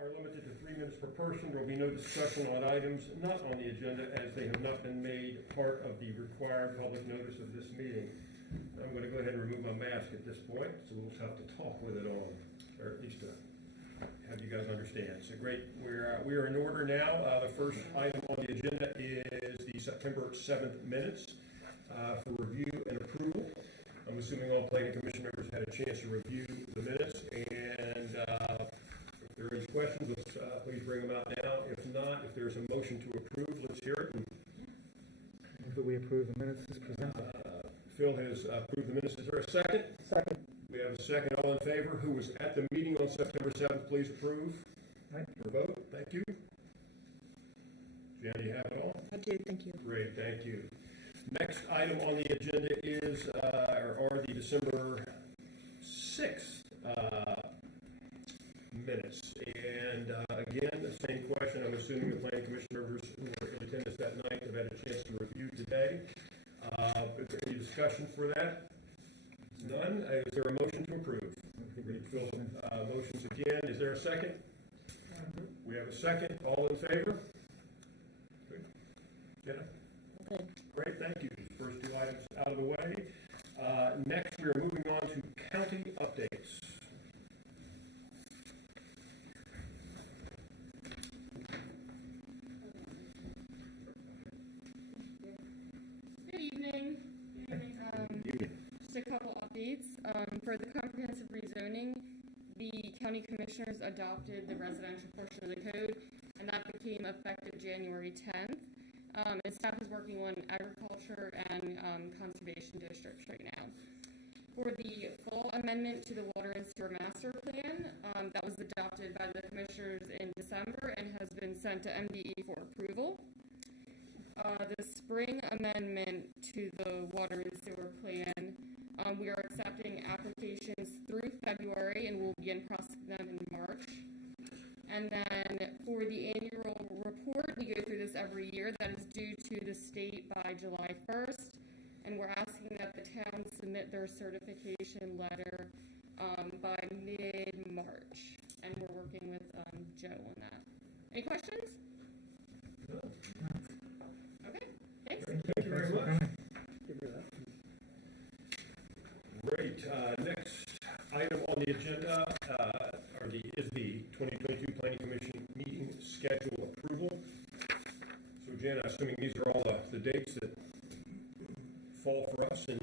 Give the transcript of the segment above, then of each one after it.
are limited to 3 minutes per person. There will be no discussion on items not on the agenda as they have not been made part of the required public notice of this meeting. I'm going to go ahead and remove my mask at this point, so we'll just have to talk with it on, or at least have you guys understand. So great, we are in order now. The first item on the agenda is the September 7th minutes for review and approval. I'm assuming all planning commission members had a chance to review the minutes, and if there are any questions, let's please bring them out now. If not, if there's a motion to approve, let's hear it. That we approve the minutes as presented. Phil has approved the minutes. Is there a second? Second. We have a second. All in favor? Who was at the meeting on September 7th, please approve. Aye. Or vote. Thank you. Jan, do you have it all? I do, thank you. Great, thank you. Next item on the agenda is, are the December 6th minutes. And again, the same question. I'm assuming the planning commission members who were in attendance that night have had a chance to review today. Is there any discussion for that? None. Is there a motion to approve? Phil, motions again. Is there a second? We have a second. All in favor? Good. Jenna? Good. Great, thank you. First two items out of the way. Next, we are moving on to county updates. Good evening. Just a couple updates. For the comprehensive rezoning, the county commissioners adopted the residential portion of the code, and that became effective January 10th. And staff is working on agriculture and conservation districts right now. For the full amendment to the water and sewer master plan, that was adopted by the commissioners in December and has been sent to MDE for approval. The spring amendment to the water and sewer plan, we are accepting applications through February and we'll begin processing them in March. And then for the annual report, we go through this every year. That is due to the state by July 1st. And we're asking that the towns submit their certification letter by mid-March. And we're working with Joe on that. Any questions? No. Okay, thanks. Thank you very much. Great. Next item on the agenda is the 2022 Planning Commission meeting schedule approval. So, Jan, I'm assuming these are all the dates that fall for us and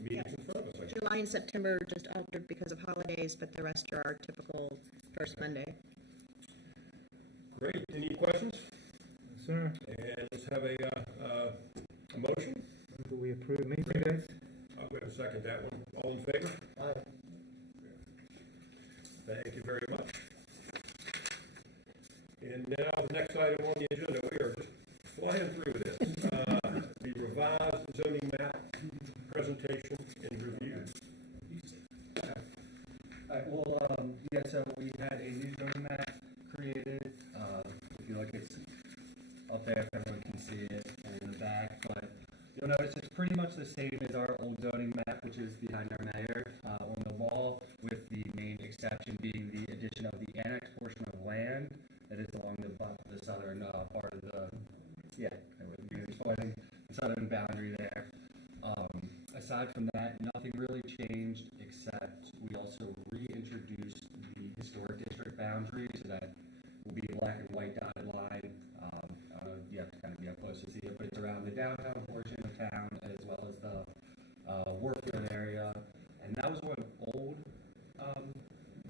meetings in front of us. July and September just altered because of holidays, but the rest are our typical first Monday. Great. Any questions? Yes, sir. And let's have a motion. Do we approve meeting dates? I'm going to second that one. All in favor? Aye. Thank you very much. And now the next item on the agenda, we are just flying through this. The revised zoning map presentation and review. So we had a new zoning map created. If you look, it's up there if everyone can see it, and in the back, but you'll notice it's pretty much the same as our old zoning map, which is behind our mayor on the wall, with the main exception being the addition of the annexed portion of land that is along the southern part of the, the southern boundary there. Aside from that, nothing really changed, except we also reintroduced the historic district boundary, so that will be a black and white dotted line. You have to kind of be up close to see it, but it's around the downtown portion of town as well as the Warfield area. And that was one old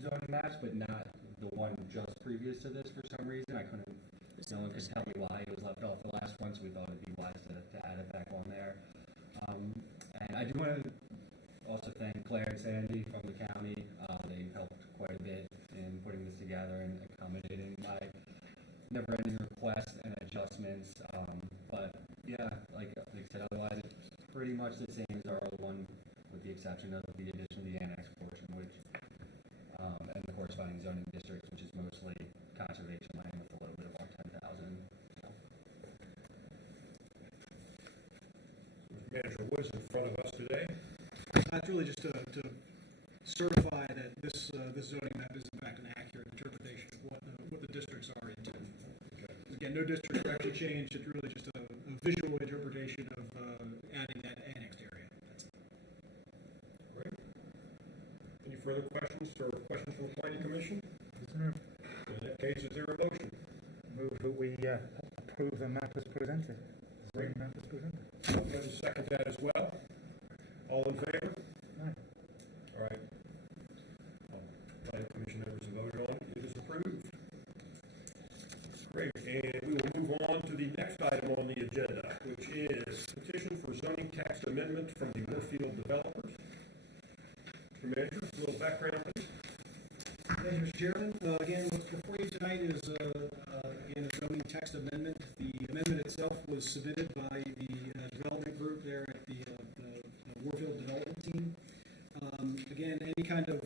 zoning maps, but not the one just previous to this for some reason. No one could tell me why it was left off the last one, so we thought it'd be wise to add it back on there. And I do want to also thank Claire and Sandy from the county. They helped quite a bit in putting this together and accommodating my never-ending requests and adjustments. But yeah, like I said, otherwise it's pretty much the same as our old one, with the exception of the addition of the annex portion, which and the corresponding zoning districts, which is mostly conservation land with a little bit of our 10,000. Manager, what is in front of us today? It's really just to certify that this zoning map is in fact an accurate again, no district actually changed. It's really just a visual interpretation of adding that annexed area. That's it. Great. Any further questions or questions from the planning commission? Isn't In that case, is there a motion? Move that we approve the map as presented. Zoning map as presented. I'm going to second that as well. All in favor? Aye. All right. Planning commission members have voted on it. It is approved. Great. And we will move on to the next item on the agenda, which is petition for zoning tax amendment from the Warfield developers. Mr. Manager, a little background, please. Thank you, Mr. Chairman. Again, what's before you tonight is again, a zoning text amendment. The amendment itself was submitted by the development group there at the Warfield development team. Again, any kind of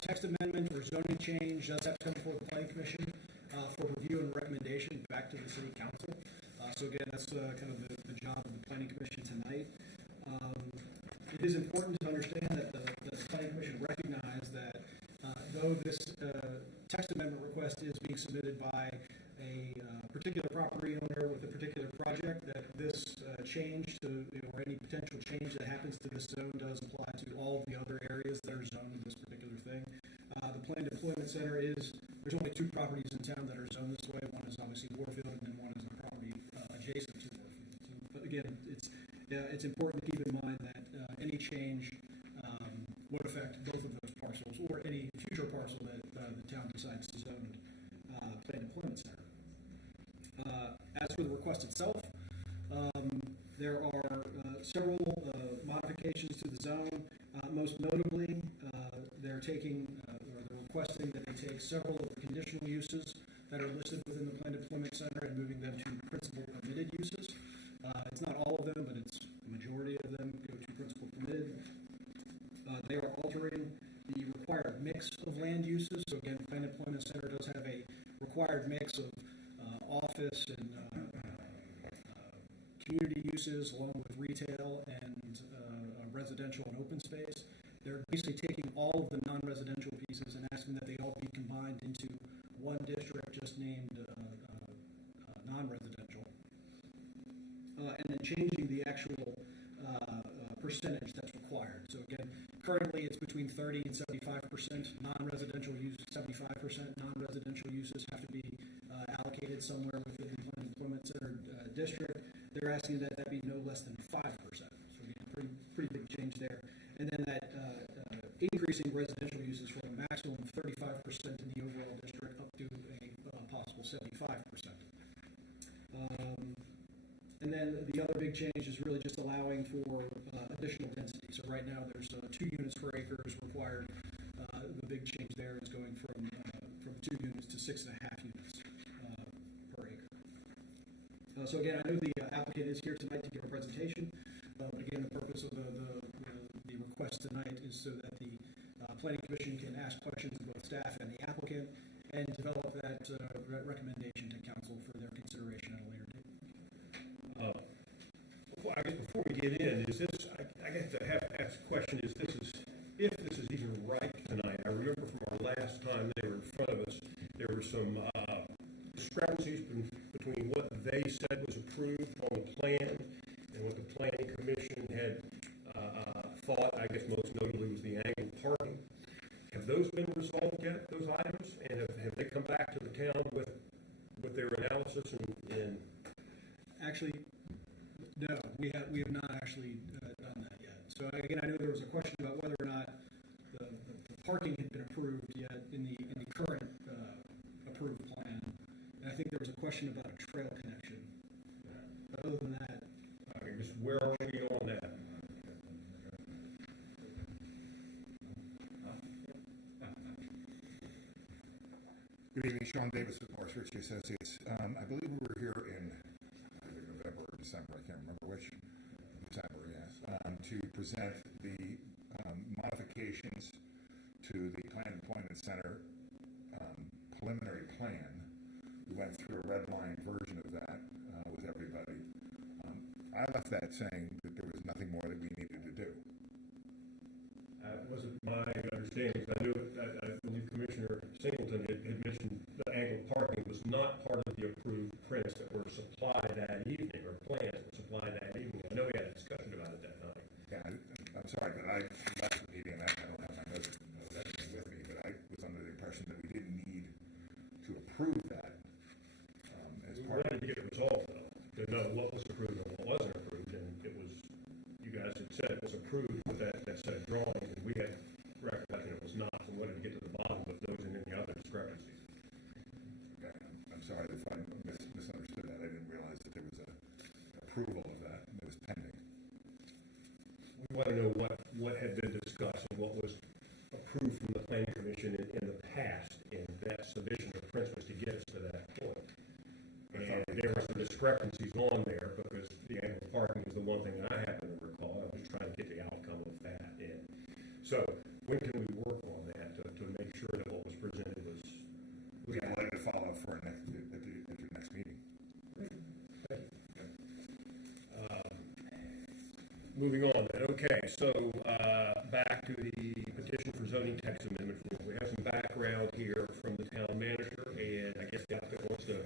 text amendment or zoning change does have to come before the planning commission for review and recommendation back to the city council. So again, that's kind of the job of the planning commission tonight. It is important to understand that the planning commission recognized that though this text amendment request is being submitted by a particular property owner with a particular project, that this change to, or any potential change that happens to this zone does apply to all the other areas that are zoned in this particular thing. The planned employment center there's only two properties in town that are zoned this way. One is obviously Warfield, and then one is a property adjacent to Warfield. But again, it's important to keep in mind that any change would affect both of those parcels or any future parcel that the town decides to zone planned employment center. As for the request itself, there are several modifications to the zone. Most notably, they're requesting that they take several of the conditional uses that are listed within the planned employment center and moving them to principal permitted uses. It's not all of them, but it's the majority of them go to principal permitted. They are altering the required mix of land uses. So again, the planned employment center does have a required mix of office and community uses along with retail and residential and open space. They're basically taking all of the non-residential pieces and asking that they all be combined into one district just named non-residential. And then changing the actual percentage that's required. So again, currently it's between 30 and 75% non-residential use, 75% non-residential uses have to be allocated somewhere within the planned employment center district. They're asking that that be no less than 5%. So again, pretty big change there. And then that increasing residential uses from a maximum of 35% in the overall district up to a possible 75%. And then the other big change is really just allowing for additional density. So right now there's 2 units per acre is required. The big change there is going from 2 units to 6.5 units per acre. So again, I know the applicant is here tonight to give a presentation. But again, the purpose of the request tonight is so that the Planning Commission can ask questions of both staff and the applicant and develop that recommendation to council for their consideration at a later date. I guess before we get in, is this, I guess to have to ask the question, if this is even right tonight. I remember from our last time they were in front of us, there were some discrepancies between what they said was approved on the plan and what the Planning Commission had thought, I guess most notably, was the angled parking. Have those been resolved yet, those items? And have they come back to the town with their analysis and Actually, no, we have not actually done that yet. So again, I know there was a question about whether or not the parking had been approved yet in the current approved plan. And I think there was a question about a trail connection. But other than that, I guess where are we on that? Good evening, Sean Davis with Morris Ritchie Associates. I believe we were here in November or December, I can't remember which, December, yes, to present the modifications to the Planned Employment Center preliminary plan. We went through a red line version of that with everybody. I left that saying that there was nothing more that we needed to do. That wasn't my understanding. I knew I believe Commissioner Singleton had mentioned the angled parking was not part of the want to know what had been discussed and what was approved from the planning commission in the past, and that submission of Prince was to get us to that point. And there were some discrepancies on there because the annual parking is the one thing that I happen to recall. I was trying to get the outcome of that. And so when can we work on that to make sure that what was presented was We can let it follow up for our next, at your next meeting. Moving on then, okay, so back to the petition for zoning text amendment form. We have some background here from the town manager, and I guess the applicant wants to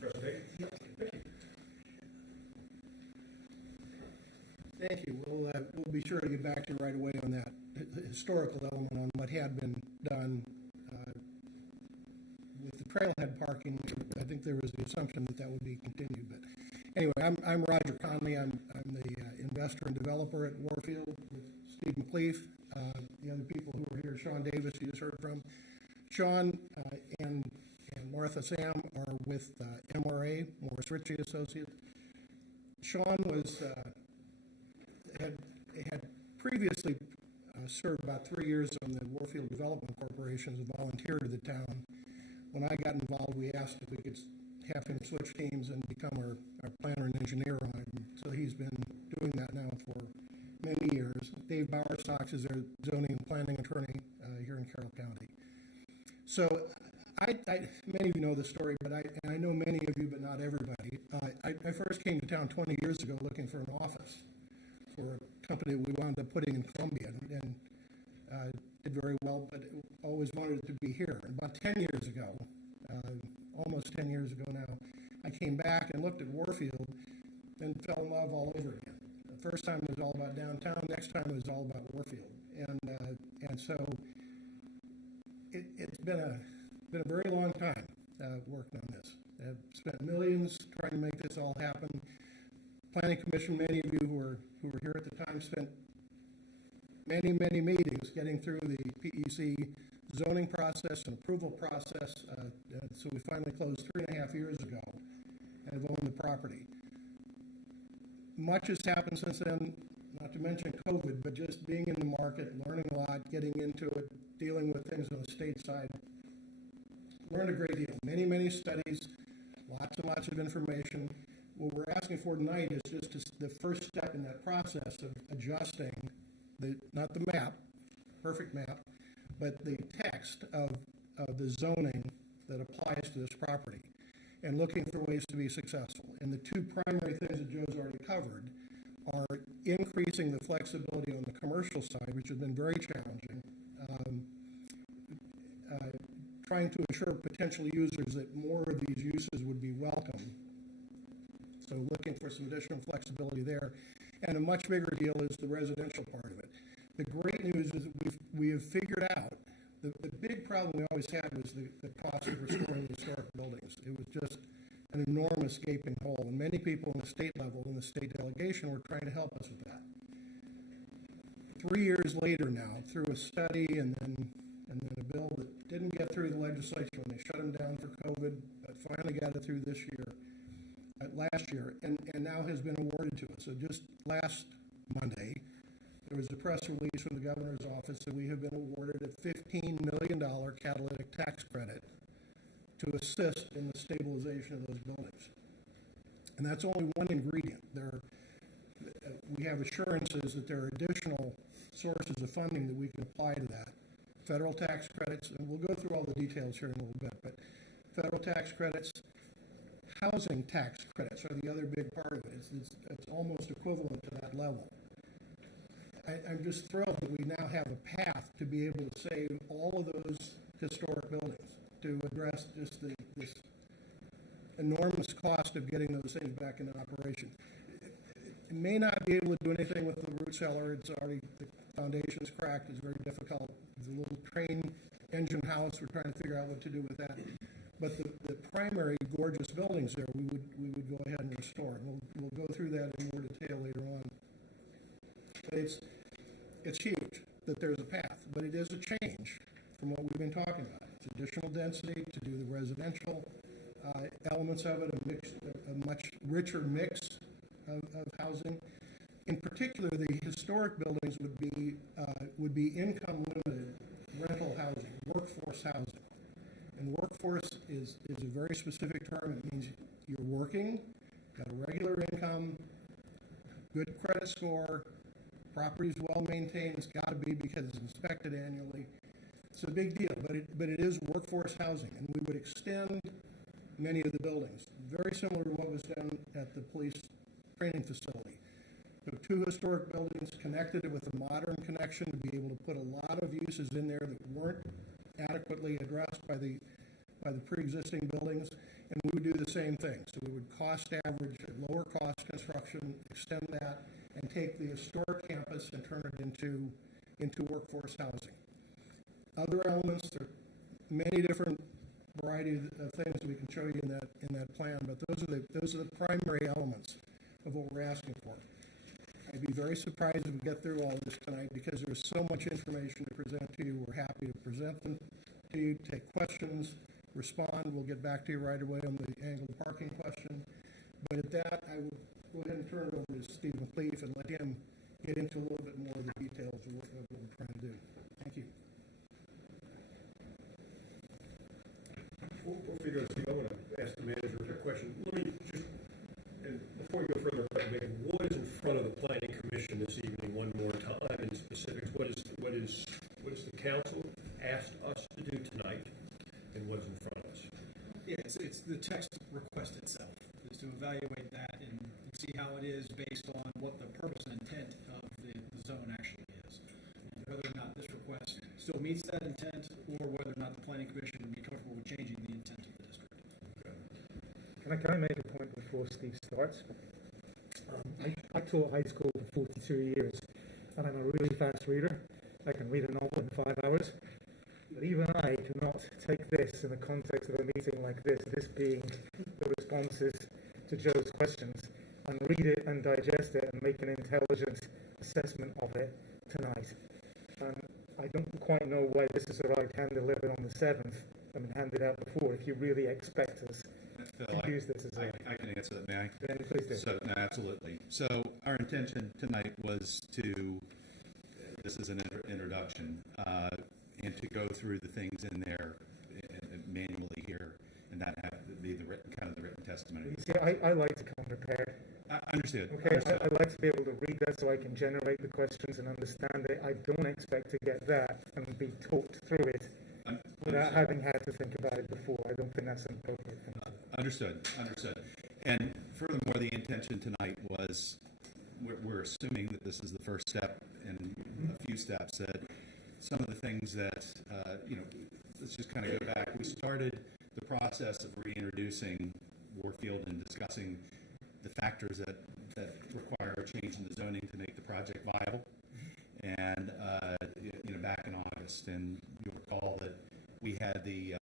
presentation. Thank you. Thank you. We'll be sure to get back to you right away on that historical element on what had been done with the trailhead parking. I think there was the assumption that would be continued, but anyway, I'm Roger Conley. I'm the investor and developer at Warfield with Stephen Cleef. The other people who are here, Sean Davis, you just heard from. Sean and Martha Sam are with MRA, Morris Ritchie Associates. Sean was had previously served about 3 years on the Warfield Development Corporation as a volunteer to the town. When I got involved, we asked if we could have him switch teams and become our planner and engineer on it. So he's been doing that now for many years. Dave Bowerstocks is our zoning and planning attorney here in Carroll County. So many of you know the story, but I know many of you, but not everybody. I first came to town 20 years ago looking for an office for a company we wound up putting in Columbia, and did very well, but always wanted it to be here. And about 10 years ago, almost 10 years ago now, I came back and looked at Warfield and fell in love all over again. The first time it was all about downtown, next time it was all about Warfield. And so it's been a very long time working on this. I've spent millions trying to make this all happen. Planning Commission, many of you who were here at the time, spent many meetings getting through the PEC zoning process and approval process. So we finally closed 3.5 years ago and have owned the property. Much has happened since then, not to mention COVID, but just being in the market, learning a lot, getting into it, dealing with things on the state side. Learned a great deal. Many studies, lots and lots of information. What we're asking for tonight is just the first step in that process of adjusting not the map, perfect map, but the text of the zoning that applies to this property, and looking for ways to be successful. And the two primary things that Joe's already covered are increasing the flexibility on the commercial side, which has been very challenging, trying to assure potential users that more of these uses would be welcome. So looking for some additional flexibility there. And a much bigger deal is the residential part of it. The great news is that we have figured out the big problem we always had was the cost of restoring the historic buildings. It was just an enormous gaping hole, and many people in the state level, in the state delegation, were trying to help us with that. 3 years later now, through a study and then a bill that didn't get through the legislature when they shut them down for COVID, but finally got it through this year, last year, and now has been awarded to us. So just last Monday, there was a press release from the governor's office that we have been awarded a $15 million catalytic tax credit to assist in the stabilization of those buildings. And that's only one ingredient. We have assurances that there are additional sources of funding that we can apply to that. Federal tax credits, and we'll go through all the details here in a little bit, but federal tax credits, housing tax credits are the other big part of it. It's almost equivalent to that level. I'm just thrilled that we now have a path to be able to save all of those historic buildings, to address just this enormous cost of getting those things back into operation. It may not be able to do anything with the root cellar. It's already, the foundation's cracked. It's very difficult. There's a little train engine house. We're trying to figure out what to do with that. But the primary gorgeous buildings there, we would go ahead and restore. And we'll go through that in more detail later on. But it's huge that there's a path, but it is a change from what we've been talking about. It's additional density to do the residential elements of it, a much richer mix of housing. In particular, the historic buildings would be income limited rental housing, workforce housing. And workforce is a very specific term. It means you're working, got a regular income, good credit score, property's well maintained. It's got to be because it's inspected annually. It's a big deal, but it is workforce housing, and we would extend many of the buildings, very similar to what was done at the police training facility. So 2 historic buildings connected with a modern connection to be able to put a lot of uses in there that weren't adequately addressed by the pre-existing buildings, and we would do the same thing. So we would cost average, lower cost construction, extend that, and take the historic campus and turn it into workforce housing. Other elements, there are many different variety of things we can show you in that plan, but those are the primary elements of what we're asking for. I'd be very surprised if we get through all this tonight because there's so much information to present to you. We're happy to present them to you, take questions, respond. We'll get back to you right away on the angled parking question. But at that, I would go ahead and turn it over to Stephen Cleave and let him get into a little bit more of the details of what we're trying to do. Thank you. Before we go, Steve, I want to ask the manager a question. Let me just, and before we go further, what is in front of the planning commission this evening one more time in specifics? What is the council asked us to do tonight, and what is in front of us? Yeah, it's the text request itself, is to evaluate that and see how it is based on what the purpose and intent of the zone actually is. And whether or not this request still meets that intent, or whether or not the planning commission would be comfortable with changing the intent of the district. Can I make a point before Steve starts? I taught high school for 42 years, and I'm a really fast reader. I can read a novel in 5 hours. But even I cannot take this in the context of a meeting like this being the responses to Joe's questions, and read it and digest it and make an intelligent assessment of it tonight. And I don't quite know why this is the right hand delivered on the 7th. I mean, handed out before, if you really expect us to use this as I can answer that, may I? Then please do. So, no, absolutely. So our intention tonight was to, this is an introduction, and to go through the things in there manually here, and not have to be the written testimony. You see, I like to come prepared. I understood. Okay, I like to be able to read that so I can generate the questions and understand it. I don't expect to get that and be talked through it without having had to think about it before. I don't think that's an appropriate thing. Understood. And furthermore, the intention tonight was, we're assuming that this is the first step in a few steps, that some of the things that, let's just kind of go back. We started the process of reintroducing Warfield and discussing the factors that require a change in the zoning to make the project viable. And, back in August, and you'll recall that we had a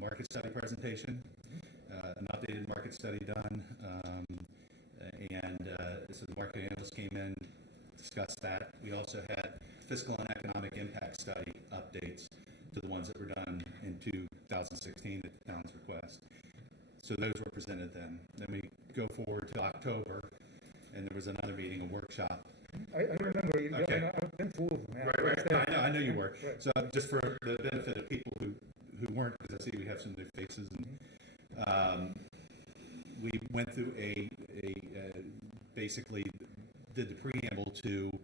market study presentation, an updated market study done, so the market analyst came in, discussed that. We also had fiscal and economic impact study updates to the ones that were done in 2016 at the town's request. So those were presented then. Then we go forward to October, and there was another meeting, a workshop. I remember. Okay. I've been full of them. Right. I know you were. Right. So just for the benefit of people who weren't, because I see we have some new faces, and we went through basically did the preamble to,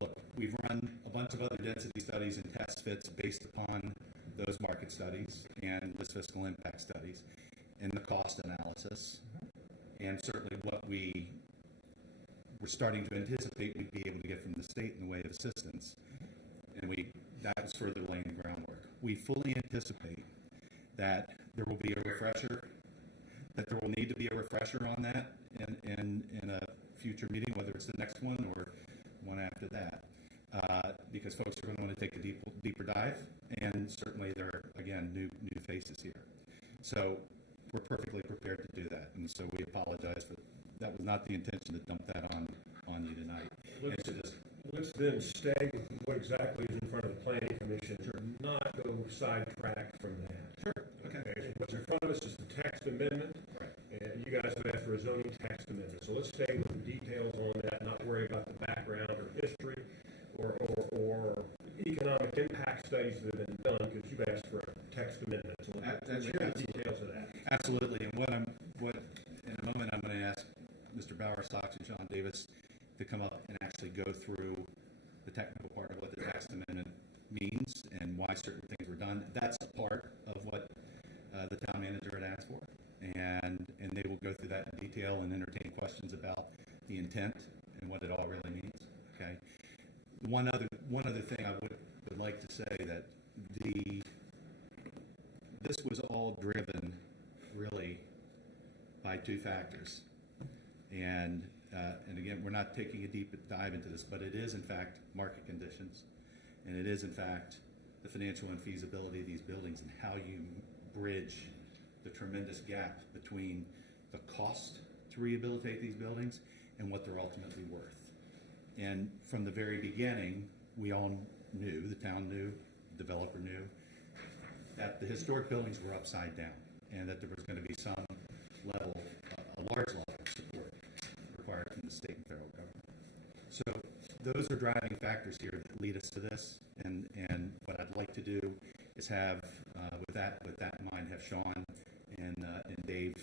look, we've run a bunch of other density studies and test fits based upon those market studies and this fiscal impact studies and the cost analysis, and certainly what we were starting to anticipate we'd be able to get from the state in the way of assistance. And that was further laying the groundwork. We fully anticipate that there will be a refresher, that there will need to be a refresher on that in a future meeting, whether it's the next one or one after that, because folks are going to want to take a deeper dive, and certainly there are, again, new faces here. So we're perfectly prepared to do that, and so we apologize for that. Was not the intention to dump that on you tonight. Let's then stay with what exactly is in front of the planning commission, not go sidetrack from that. Sure. Okay. What's in front of us is the text amendment, Right. and you guys have asked for a zoning text amendment. amendment. So let's stay with the details on that, not worry about the background or history or economic impact studies that have been done, because you've asked for a text amendment. So let's share the details of that. Absolutely, and in a moment, I'm going to ask Mr. Bauer, Sox, and Sean Davis to come up and actually go through the technical part of what the text amendment means and why certain things were done. That's a part of what the town manager had asked for, and they will go through that in detail and entertain questions about the intent and what it all really means. Okay. One other thing I would like to say that this was all driven really by two factors, and again, we're not taking a deep dive into this, but it is in fact market conditions, and it is in fact the financial infeasibility of these buildings and how you bridge the tremendous gap between the cost to rehabilitate these buildings and what they're ultimately worth. And from the very beginning, we all knew, the town knew, the developer knew, that the historic buildings were upside down and that there was going to be some level, a large level of support required from the state and federal government. So those are driving factors here that lead us to this. And what I'd like to do is have, with that in mind, have Sean and Dave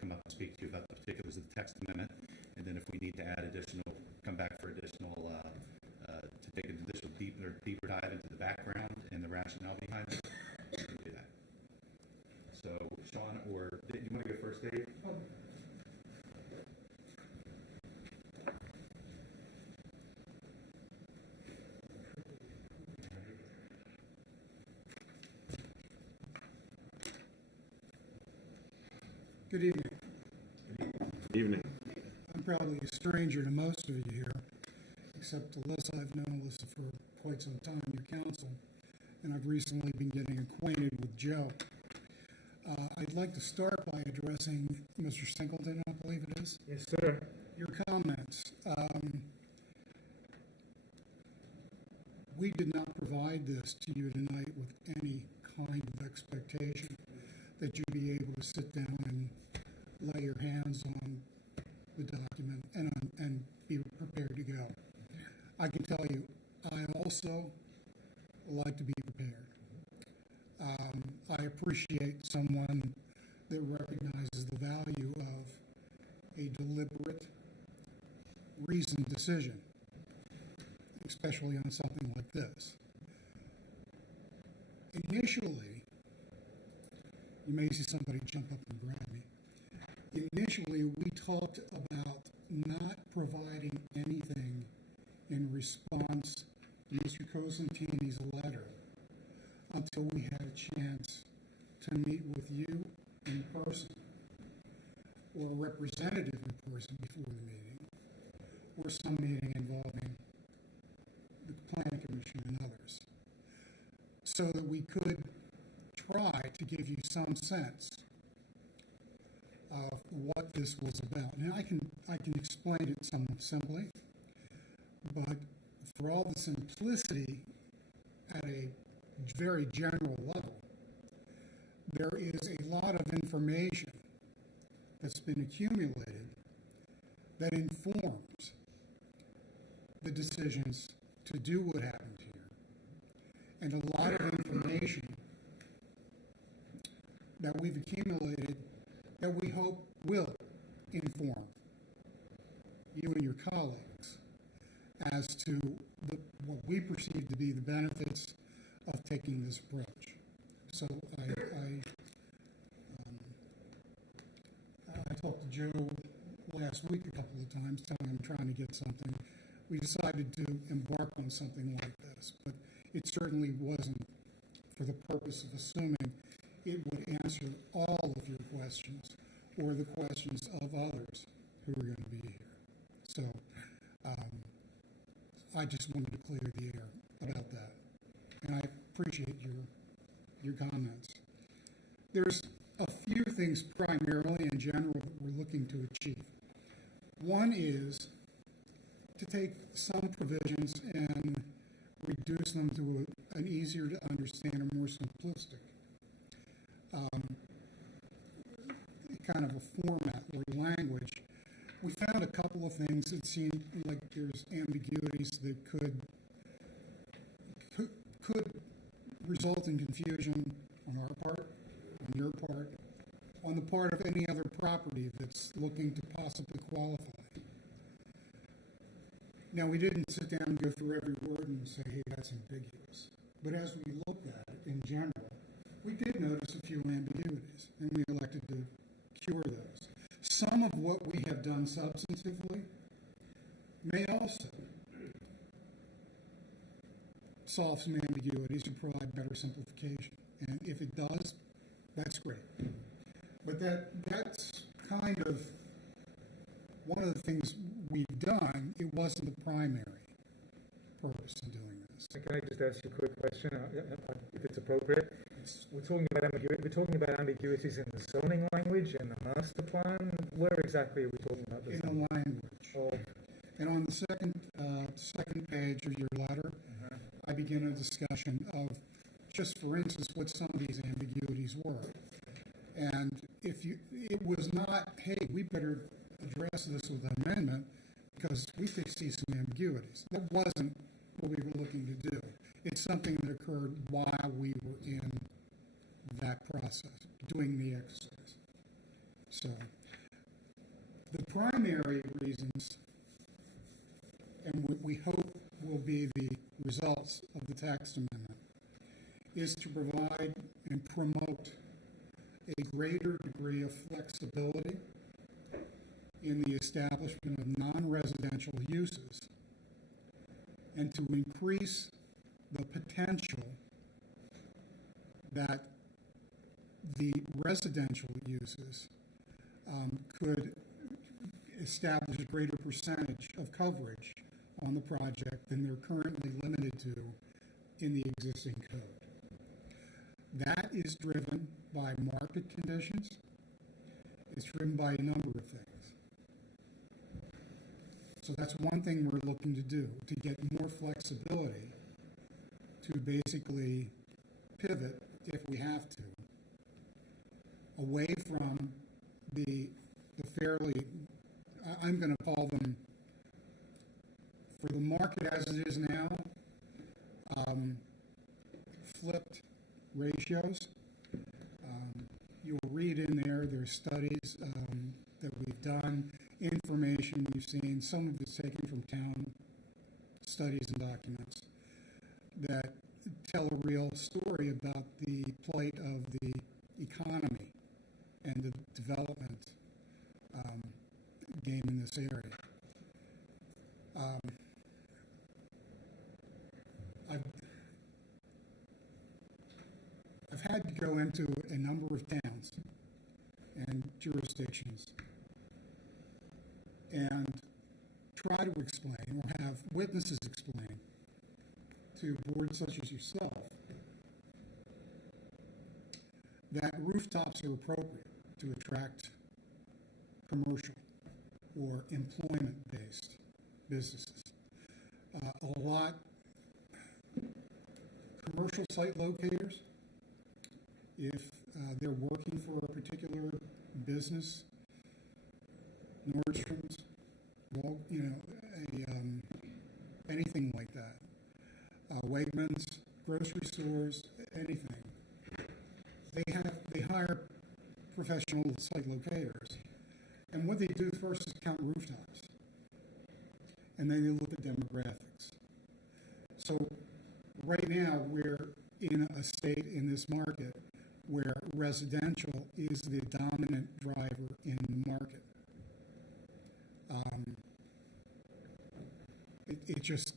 come up and speak to you about the particulars of the text amendment. And then if we need to add come back for additional, to take an additional deeper dive into the background and the rationale behind it, we can do that. So, Sean, or you want to go first, Dave? Good evening. Good evening. I'm probably a stranger to most of you here, except Alyssa. I've known Alyssa for quite some time, your counsel, and I've recently been getting acquainted with Joe. I'd like to start by addressing Mr. Singleton, I believe it is. Yes, sir. Your comments. We did not provide this to you tonight with any kind of expectation that you'd be able to sit down and lay your hands on the document and be prepared to go. I can tell you, I also like to be prepared. I appreciate someone that recognizes the value of a deliberate, reasoned decision, especially on something like this. Initially, you may see somebody jump up and grab me. Initially, we talked about not providing anything in response to Mr. Cosentini's letter until we had a chance to meet with you in person, or a representative in person before the meeting, or some meeting involving the Planning Commission and others, so that we could try to give you some sense of what this was about. Now, I can explain it somewhat simply, but for all the simplicity at a very general level, there is a lot of information that's been accumulated that informs the decisions to do what happened here, and a lot of information that we've accumulated that we hope will inform you and your colleagues as to what we perceive to be the benefits of taking this approach. So I talked to Joe last week a couple of times, telling him I'm trying to get something. We decided to embark on something like this, but it certainly wasn't for the purpose of assuming it would answer all of your questions or the questions of others who are going to be here. So I just wanted to clear the air about that, and I appreciate your comments. There's a few things primarily in general that we're looking to achieve. One is to take some provisions and reduce them to an easier to understand and more simplistic kind of a format or language we found a couple of things that seemed like there's ambiguities that could result in confusion on our part, on your part, on the part of any other property that's looking to possibly qualify. Now, we didn't sit down and go through every word and say, hey, that's ambiguous. But as we looked at it in general, we did notice a few ambiguities, and we elected to cure those. Some of what we have done substantively may also solve some ambiguities and provide better simplification. And if it does, that's great. But that's kind of one of the things we've done. It wasn't the primary purpose in doing this. Can I just ask you a quick question, if it's appropriate? We're talking about ambiguities in the zoning language and the master plan. Where exactly are we talking about this? In the language. And on the second page of your letter, I begin a discussion of, just for instance, what some of these ambiguities were. And it was not, hey, we better address this with an amendment because we see some ambiguities. That wasn't what we were looking to do. It's something that occurred while we were in that process, doing the exercise. So, the primary reasons, and what we hope will be the results of the text amendment, is to provide and promote a greater degree of flexibility in the establishment of non-residential uses and to increase the potential that the residential uses could establish a greater percentage of coverage on the project than they're currently limited to in the existing code. That is driven by market conditions. It's driven by a number of things. So that's one thing we're looking to do, to get more flexibility to basically pivot, if we have to, away from the fairly, I'm going to call them, for the market as it is now, flipped ratios. You'll read in there, there's studies that we've done, information we've seen, some of it's taken from town studies and documents that tell a real story about the plight of the economy and the development game in this area. I've had to go into a number of towns and jurisdictions and try to explain or have witnesses explain to boards such as yourself that rooftops are appropriate to attract commercial or employment-based businesses. A lot commercial site locators, if they're working for a particular business, Nordstrom's, well, anything like that, Wegmans, grocery stores, anything. They hire professional site locators, and what they do first is count rooftops, and then they look at demographics. So right now we're in a state in this market where residential is the dominant driver in the market. It just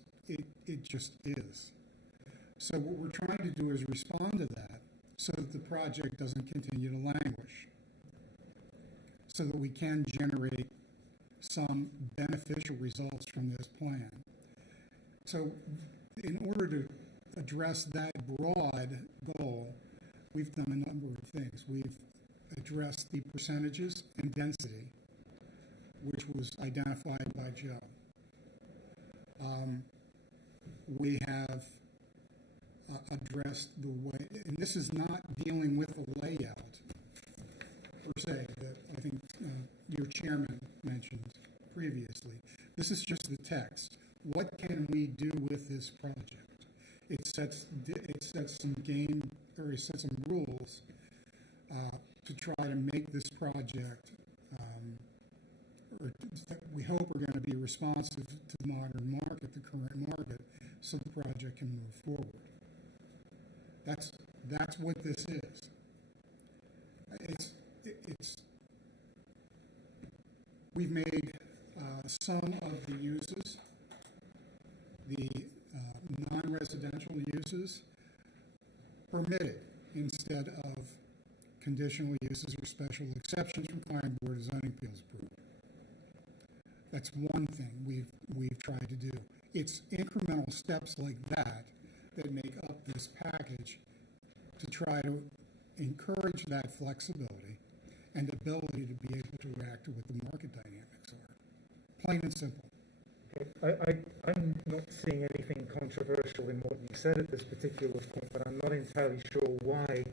is. So what we're trying to do is respond to that so that the project doesn't continue to languish, so that we can generate some beneficial results from this plan. So in order to address that broad goal, we've done a number of things. We've addressed the percentages and density, which was identified by Joe. We have addressed the way, and this is not dealing with the layout per se that I think your chairman mentioned previously. This is just the text. What can we do with this project? It sets some rules to try to make this project, or that we hope are going to be responsive to the modern market, the current market, so the project can move forward. That's what this is. We've made some of the uses, the non-residential uses, permitted instead of conditional uses or special exceptions requiring Board of Zoning Appeals approval. That's one thing we've tried to do. It's incremental steps like that that make up this package to try to encourage that flexibility and ability to be able to react to what the market dynamics are. Plain and simple. I'm not seeing anything controversial in what you said at this particular point, but I'm not entirely sure why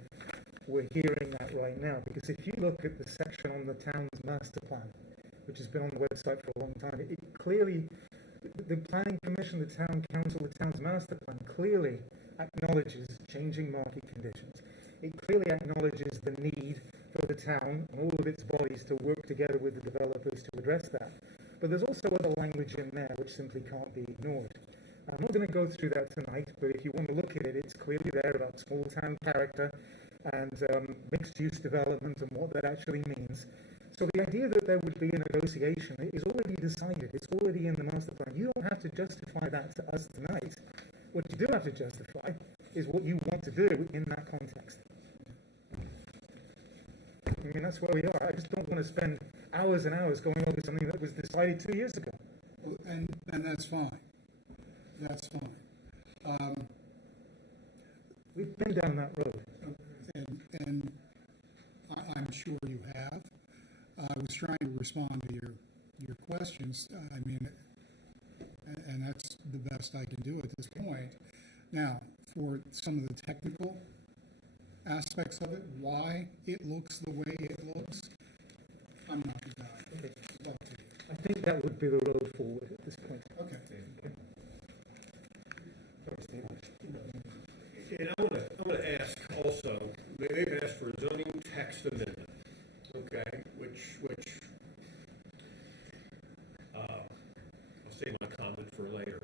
we're hearing that right now. Because if you look at the section on the town's master plan, which has been on the website for a long time, it clearly, the Planning Commission, the Town Council, the town's master plan clearly acknowledges changing market conditions. It clearly acknowledges the need for the town and all of its bodies to work together with the developers to address that. But there's also other language in there which simply can't be ignored. I'm not going to go through that tonight, but if you want to look at it, it's clearly there about small town character and mixed-use development and what that actually means. So the idea that there would be a negotiation is already decided. It's already in the master plan. You don't have to justify that to us tonight. What you do have to justify is what you want to do in that context. I mean, that's where we are. I just don't want to spend hours and hours going over something that was decided 2 years ago. And that's fine. That's fine. We've been down that road. And I'm sure you have. I was trying to respond to your questions. I mean, and that's the best I can do at this point. Now, for some of the technical aspects of it, why it looks the way it looks, I'm not the guy. Okay. It's up to you. I think that would be the road forward at this point. Okay. And I want to ask also, they've asked for a zoning text amendment, okay, which I'll save my comment for later.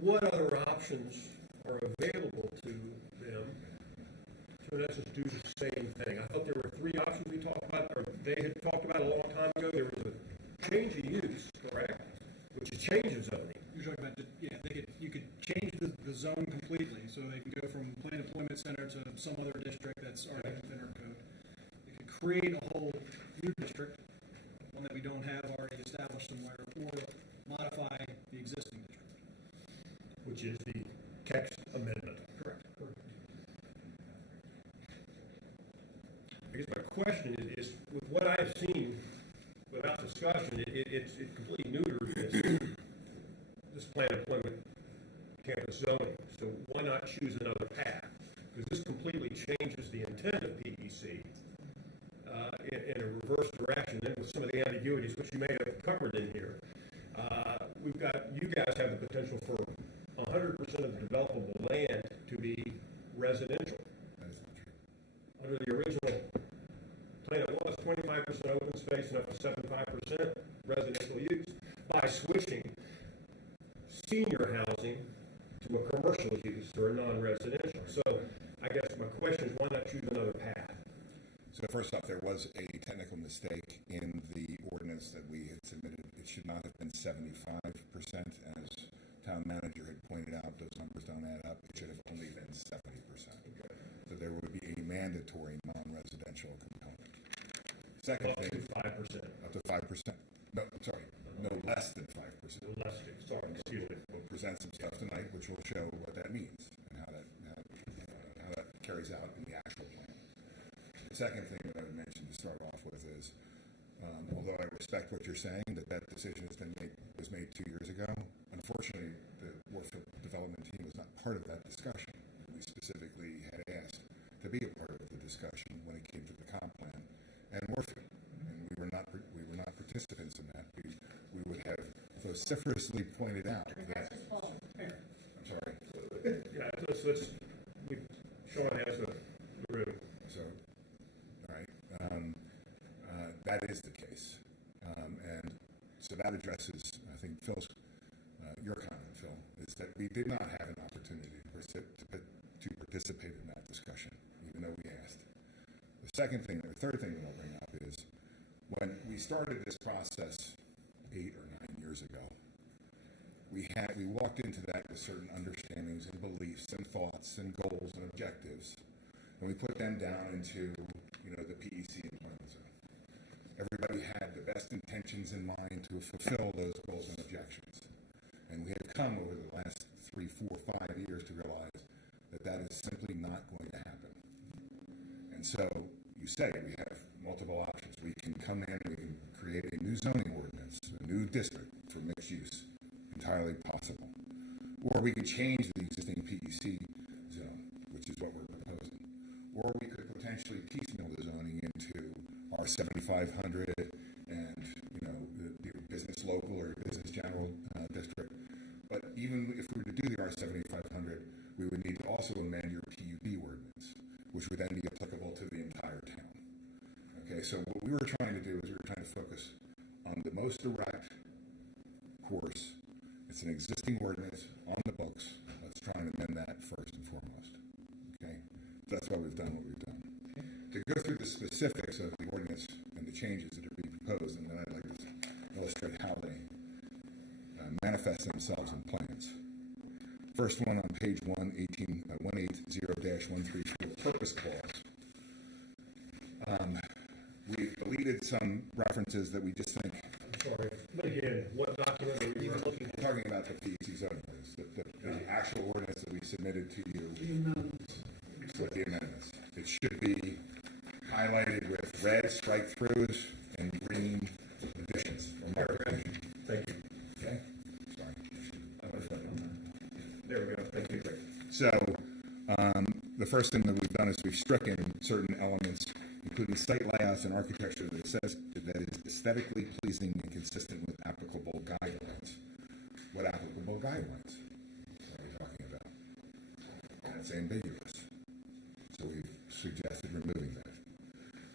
What other options are available to them to, in essence, do the same thing? I thought there were three options we talked about, or they had talked about a long time ago. There was a change of use, correct, which is change of zoning. You're talking about, you could change the zone completely, so they can go from Planned Employment Center to some other district that's already within our code. They could create a whole new district, one that we don't have already established somewhere, or modify the existing district. Which is the text amendment. Correct. I guess my question is with what I've seen without discussion, it's completely neuters this planned employment campus zoning. So why not choose another path? Because this completely changes the intent of PEC in a reverse direction, and with some of the ambiguities which you may have covered in here. You guys have the potential for 100% of the developable land to be residential. That is not true. Under the original plan, it was 25% open space and up to 75% residential use. By switching senior housing to a commercial use or a non-residential. So I guess my question is, why not choose another path? So first off, there was a technical mistake in the ordinance that we had submitted. It should not have been 75%, as town manager had pointed out. Those numbers don't add up. It should have only been 70%. Okay. So there would be a mandatory non-residential component. Second Up to thing, 5%. up to 5%. No, sorry, no less than 5%. Less, sorry, excuse me. We'll present some stuff tonight which will show what that means and how that carries out in the actual plan. The second thing that I would mention to start off with is, although I respect what you're saying, that decision was made 2 years ago, unfortunately, the Warfield development team was not part of that discussion. We specifically had asked to be a part of the discussion when it came to the comp plan and Warfield, and we were not participants in that. We vociferously pointed out that, I'm sorry, Yeah, Sean has the room. so, all right, that is the case. And so that addresses, I think, Phil's, your comment, Phil, is that we did not have an opportunity to participate in that discussion, even though we asked. The third thing that I'll bring up is when we started this process 8 or 9 years ago, we walked into that with certain understandings and beliefs and thoughts and goals and objectives, and we put them down into, the PEC employment zone. Everybody had the best intentions in mind to fulfill those goals and objections. And we have come over the last 3, 4, 5 years to realize that that is simply not going to happen. And so you say we have multiple options. We can come in and we can create a new zoning ordinance, a new district for mixed use, entirely possible. Or we could change the existing PEC zone, which is what we're proposing. Or we could potentially piecemeal the zoning into R7500 and, the business local or business general district. But even if we were to do the R7500, we would need to also amend your PUD ordinance, which would then be applicable to the entire town. Okay, so what we were trying to do is we were trying to focus on the most direct course. It's an existing ordinance on the books. Let's try and amend that first and foremost. Okay, that's why we've done what we've done. To go through the specifics of the ordinance and the changes that are being proposed, and then I'd like to illustrate how they manifest themselves in plans. First one on page 180-134, purpose clause. We've deleted some references that we just think. I'm sorry. Again, what document are we looking at? Talking about the PEC zoning ordinance, the actual ordinance that we submitted to you with the amendments. It should be highlighted with red strike-throughs and green additions. Thank you. Okay? Sorry. There we go. Thank you. So, the first thing that we've done is we've stricken certain elements, including site layouts and architecture that says that is aesthetically pleasing and consistent with applicable guidelines. What applicable guidelines are we talking about? That's ambiguous. So we've suggested removing that.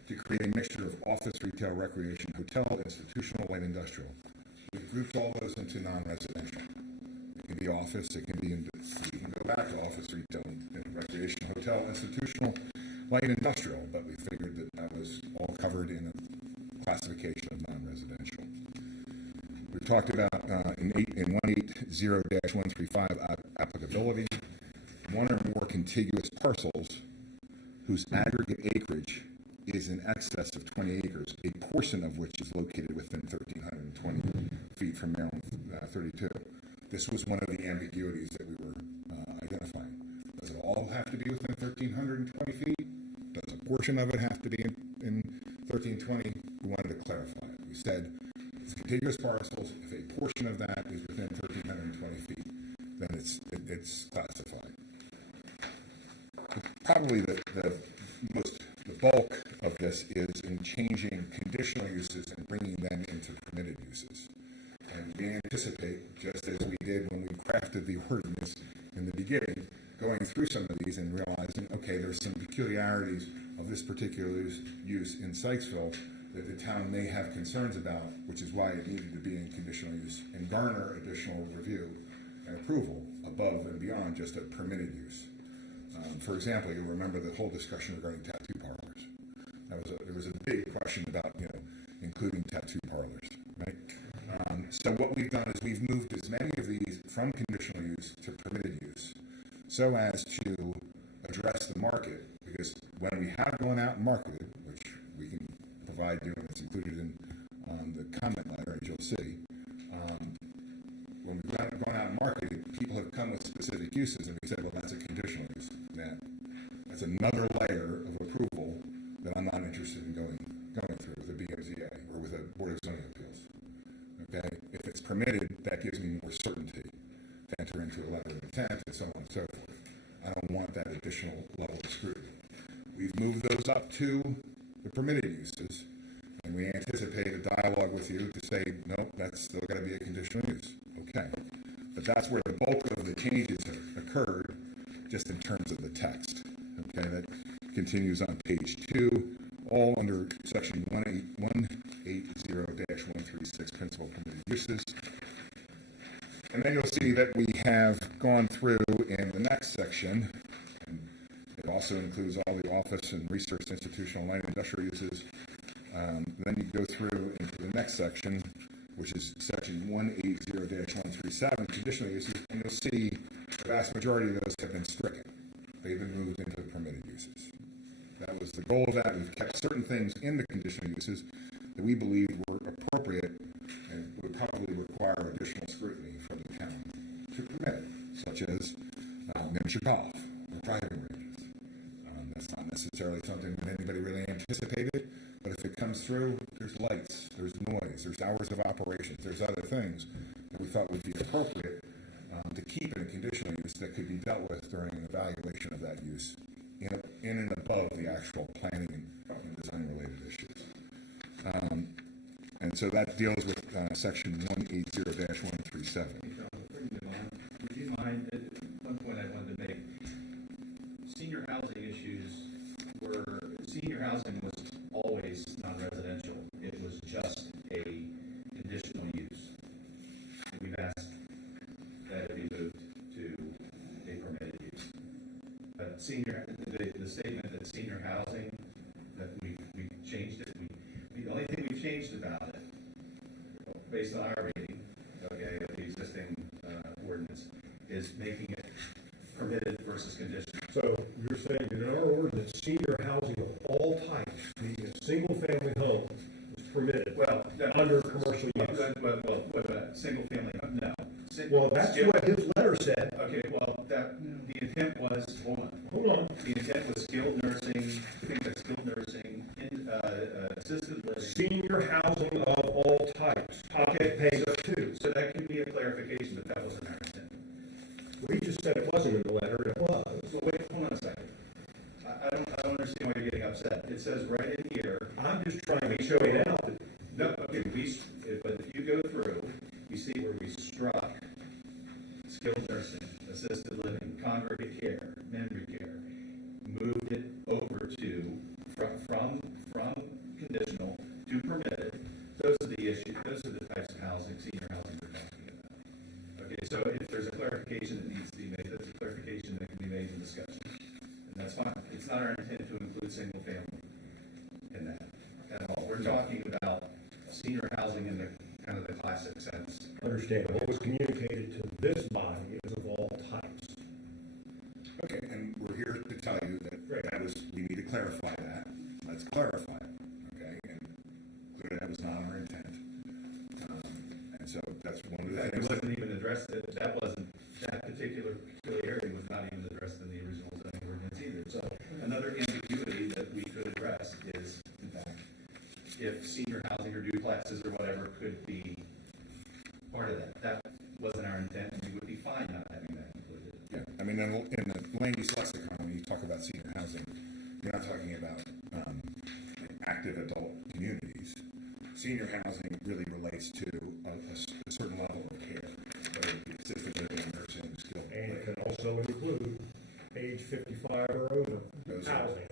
To create a mixture of office, retail, recreation, hotel, institutional, light industrial. We've grouped all those into non-residential. It can be office, it can be, you can go back to office, retail, and recreation, hotel, institutional, light industrial, but we figured that was all covered in a classification of non-residential. We've talked about in 180-135 applicability, one or more contiguous parcels whose aggregate acreage is in excess of 20 acres, a portion of which is located within 1,320 feet from Maryland 32. This was one of the ambiguities that we were identifying. Does it all have to be within 1,320 feet? Does a portion of it have to be in 1,320? We wanted to clarify it. We said it's contiguous parcels. If a portion of that is within 1,320 feet, then it's classified. Probably the bulk of this is in changing conditional uses and bringing them into permitted uses. And we anticipate, just as we did when we crafted the ordinance in the beginning, going through some of these and realizing, okay, there's some peculiarities of this particular use in Sykesville that the town may have concerns about, which is why it needed to be in conditional use and garner additional review and approval above and beyond just a permitted use. For example, you'll remember the whole discussion regarding tattoo parlors. There was a big question about, including tattoo parlors, right? So what we've done is we've moved as many of these from conditional use to permitted use so as to address the market, because when we have gone out and marketed, which we can provide you and it's included in the comment letter, as you'll see, when we've gone out and marketed, people have come with specific uses and we said, well, that's a conditional use. That's another layer of approval that I'm not interested in going through with a BMZA or with a Board of Zoning Appeals. Okay? If it's permitted, that gives me more certainty to enter into a letter of intent and so on and so forth. I don't want that additional level of scrutiny. We've moved those up to the permitted uses, and we anticipate a dialogue with you to say, nope, that's still got to be a conditional conditional use. Okay. But that's where the bulk of the changes have occurred, just in terms of the text. Okay, that continues on page 2, all under section 180-136, principal permitted uses. And then you'll see that we have gone through in the next section, and it also includes all the office and research, institutional, light industrial uses. Then you go through into the next section, which is section 180-137, conditional uses, and you'll see the vast majority of those have been stricken. They've been moved into permitted uses. That was the goal of that. We've kept certain things in the conditional uses that we believe were appropriate and would probably require additional scrutiny from the town to permit, such as miniature golf or driving ranges. That's not necessarily something that anybody really anticipated, but if it comes through, there's lights, there's noise, there's hours of operations, there's other things that we thought would be appropriate to keep in a conditional use that could be dealt with during an evaluation of that use in and above the actual planning and design related issues. And so that deals with section 180-137. Would you mind, at one point I wanted to make, senior housing issues senior housing was always non-residential. It was just a conditional use. We've asked that it be moved to a permitted use. But the statement that senior housing, that we changed it, the only thing we've changed about it, based on our reading, okay, of the existing ordinance, is making it permitted versus conditional. So you're saying that in our ordinance, senior housing of all types, being a single-family home, is permitted under commercial use. Single family, no. Well, that's what his letter said. Okay, well, the intent was, hold on. The intent was skilled nursing, assisted living. Senior housing of all types. Okay, page 2. So that could be a clarification, but that wasn't our intent. We just said it wasn't in the letter, and it was. So wait, hold on a second. I don't understand why you're getting upset. It says right in here. I'm just trying to show you out that. No, okay, but if you go through, you see where we struck skilled nursing, assisted living, congregate care, memory care, moved it over to, from conditional to permitted. Those are the issues, those are the types of housing, senior housing we're talking about. Okay, so if there's a clarification that needs to be made, that's a clarification that can be made in discussion. And that's fine. It's not our intent to include single family in that at all. We're talking about senior housing in the kind of the classic sense. Understand, what was communicated to this body is of all types. Okay, and we're here to tell you that we need to clarify that. Let's clarify it, okay? And clearly that was not our intent. And so that's one of the things. It wasn't even addressed, that particular peculiarity was not even addressed in the original zoning ordinance either. So another ambiguity that we could address is, in fact, if senior housing or duplexes or whatever could be part of that. That wasn't our intent, and we would be fine not having that included. Yeah, I mean, in the land use lexicon, when you talk about senior housing, you're not talking about active adult communities. Senior housing really relates to a certain level of care, whether it be assisted living, nursing, skilled. And it can also include age 55 or over housing.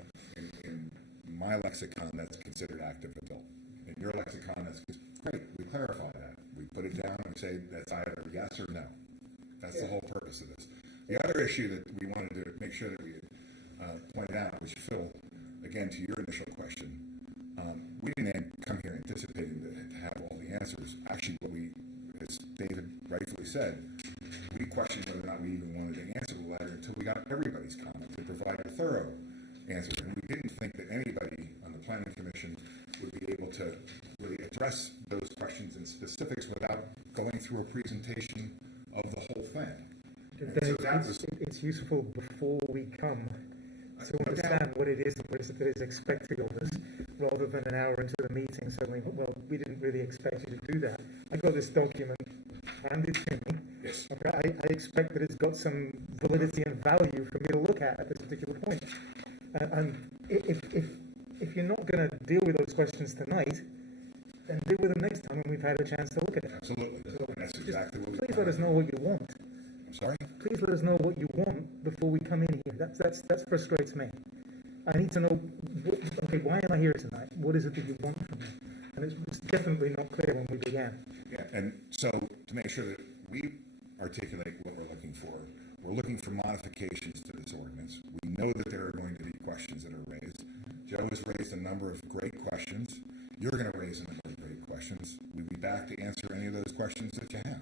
In my lexicon, that's considered active adult. In your lexicon, that's great. We clarify that. We put it down and say that's either yes or no. That's the whole purpose of this. The other issue that we wanted to make sure that we pointed out, which Phil, again, to your initial question, we didn't come here anticipating to have all the answers. Actually, what we, as David rightfully said, we questioned whether or not we even wanted to answer the letter until we got everybody's comments to provide a thorough answer. And we didn't think that anybody on the Planning Commission would be able to really address those questions in specifics without going through a presentation of the whole thing. It's useful before we come to understand what it is that is expected of us, rather than an hour into the meeting suddenly, well, we didn't really expect you to do that. I got this document handed to me. Yes. Okay, I expect that it's got some validity and value for me to look at this particular point. And if you're not going to deal with those questions tonight, then deal with them next time when we've had a chance to look at it. Absolutely. So, That's please let us know what you want. I'm sorry? Please let us know what you want before we come in here. That frustrates me. I need to know, okay, why am I here tonight? What is it that you want from me? And it was definitely not clear when we began. Yeah, and so to make sure that we articulate what we're looking for modifications to this ordinance. We know that there are going to be questions that are raised. Joe has raised a number of great questions. You're going to raise a number of great questions. We'll be back to answer any of those questions that you have.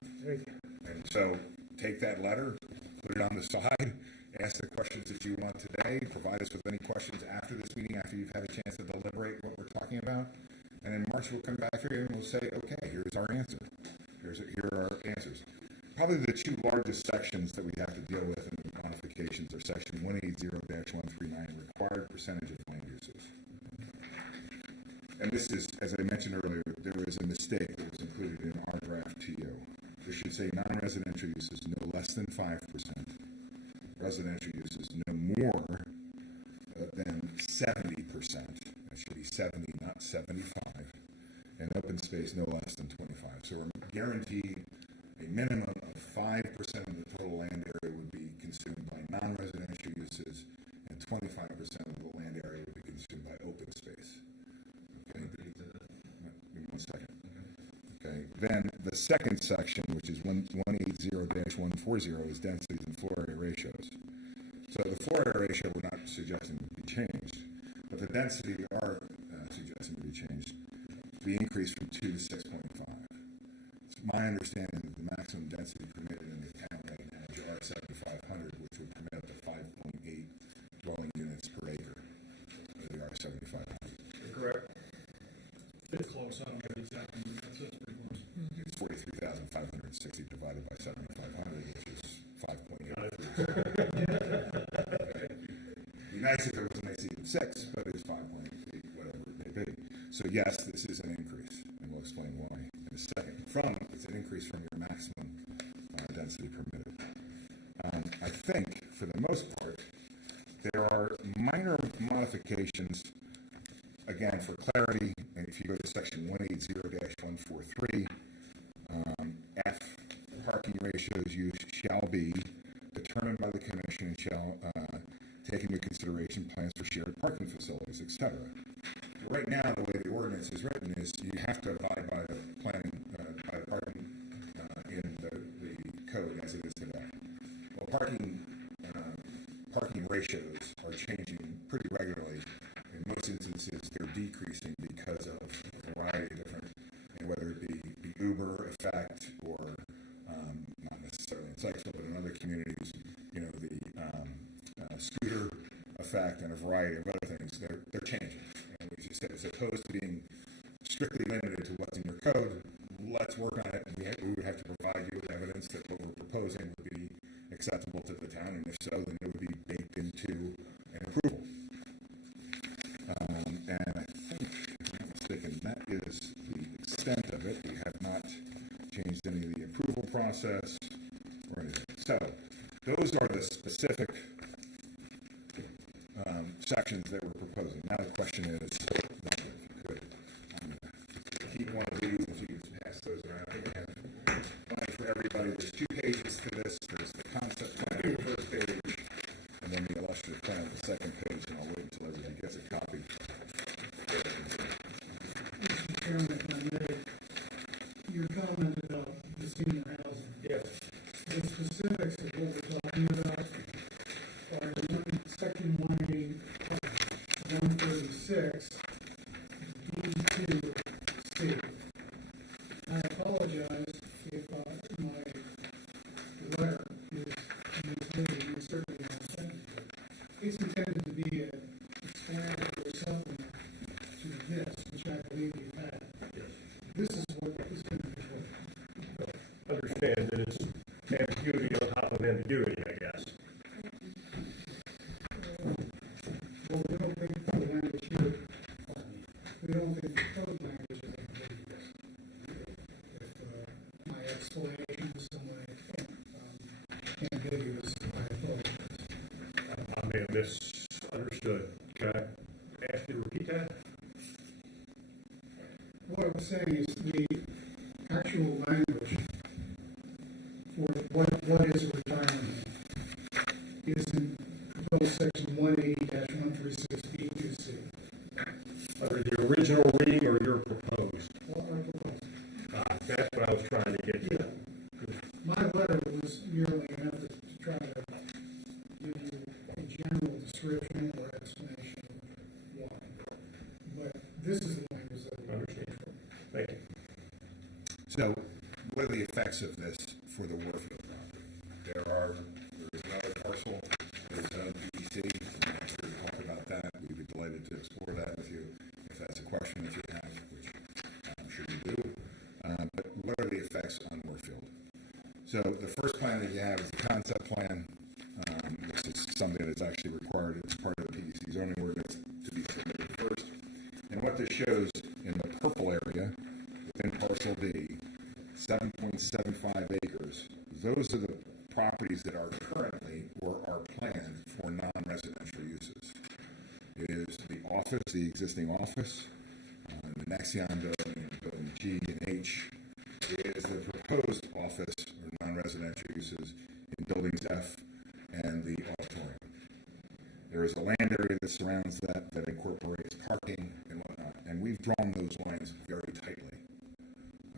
And so take that letter, put it on the side, ask the questions that you want today, provide us with any questions after this meeting, after you've had a chance to deliberate what we're talking about. And in March, we'll come back here and we'll say, okay, here's our answer. Here are our answers. Probably the two largest sections that we have to deal with in the modifications are section 180-139, required percentage of land uses. And this is, as I mentioned earlier, there was a mistake that was included in our draft to you. There should say non-residential uses no less than 5%, residential uses no more than 70%. It should be 70, not 75. And open space no less than 25. So we're guaranteed a minimum of 5% of the total land area would be consumed by non-residential uses, and 25% of the land area would be consumed by open space. Okay, give me 1 second. Okay, then the second section, which is 180-140, is densities and floor area ratios. So the floor area ratio we're not suggesting to be changed, but the density we are suggesting to be changed to be increased from 2 to 6.5. It's my understanding that the maximum density permitted in the town right now is R7500, which would permit up to 5.8 dwelling units per acre for the R7500. Correct. It's close, I don't know exactly, that's pretty close. It's 43,560 divided by 7,500, which is 5.8. It'd be nice if it was nice even 6, but it's 5.8, whatever it may be. So yes, this is an increase, and we'll explain why in a second. It's an increase from your maximum density permitted. I think, for the most part, there are minor modifications, again, for clarity, and if you go to section 180-143, F, parking ratios used shall be determined by the commission and shall take into consideration plans for shared parking facilities, etc. Right now, the way the ordinance is written is you have to abide by the planning, by the parking in the code as it is today. Well, parking ratios are changing pretty regularly. In most instances, they're decreasing because of a variety of different, whether it be the Uber effect or not necessarily in Sykesville, but in other communities, the scooter effect and a variety of other things. They're changing. And we just said, as opposed to being strictly limited to what's in your code, let's work on it. And we would have to provide you with evidence that what we're proposing would be acceptable to the town, and if so, then it would be baked into an approval. And I think, if I'm not mistaken, that is the extent of it. We have not changed any of the approval process or anything. So, those are the specific sections that we're proposing. Now the question is, if you could keep one of these, if you could pass those around again. For everybody, there's 2 pages to this. There's the concept plan on the first page, and then the illustrative plan on the second page, and I'll wait until everybody gets a copy. Mr. Chairman, if I may, your comment about the senior housing. Yes. The specifics of what we're talking about are in section 136, D2C. I apologize if my letter is misleading, and certainly not intended. It's intended to be an explanatory supplement to this, which I believe you had. This is what is going to be for. Understand that it's ambiguity on top of ambiguity, I guess. Well, we don't think the language here, we don't think the code language is ambiguous. If my explanation is somewhat ambiguous, I apologize. I may have misunderstood. Can I ask you to repeat that? What I was saying is the actual language what is a retirement home? Is in proposed section 180-136B2C. Under the original reading or your proposed? Well, I propose. That's what I was trying to get to. Yeah. My letter was merely enough to try to give you a general description or explanation of why. But this is the language that we Understand. Thank you. So, what are the effects of this for the Warfield property? There is another parcel, there's a PDC, I'm not sure to talk about that, we'd be delighted to explore that with you, if that's a question that you have, which I'm sure you do. But what are the effects on Warfield? So, the first plan that you have is the concept plan. This is something that's actually required as part of the PDC zoning ordinance to be submitted first. And what this shows in the purple area, within parcel D, 7.75 acres, those are the properties that are currently or are planned for non-residential uses. It is the office, the existing office, the Nexion building, building G and H. It is the proposed office or non-residential uses in buildings F and the auditorium. There is a land area that surrounds that incorporates parking and whatnot, and we've drawn those lines very tightly.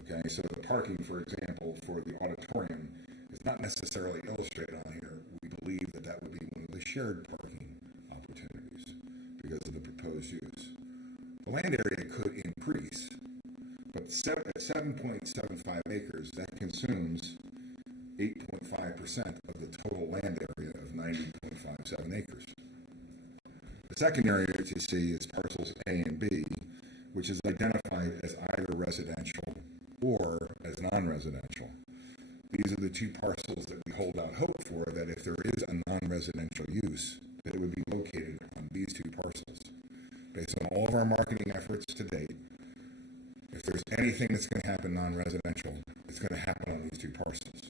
Okay, so the parking, for example, for the auditorium is not necessarily illustrated on here. We believe that that would be one of the shared parking opportunities because of the proposed use. The land area could increase, but at 7.75 acres, that consumes 8.5% of the total land area of 90.57 acres. The second area that you see is parcels A and B, which is identified as either residential or as non-residential. These are the two parcels that we hold out hope for, that if there is a non-residential use, that it would be located on these two parcels. Based on all of our marketing efforts to date, if there's anything that's going to happen non-residential, it's going to happen on these two parcels.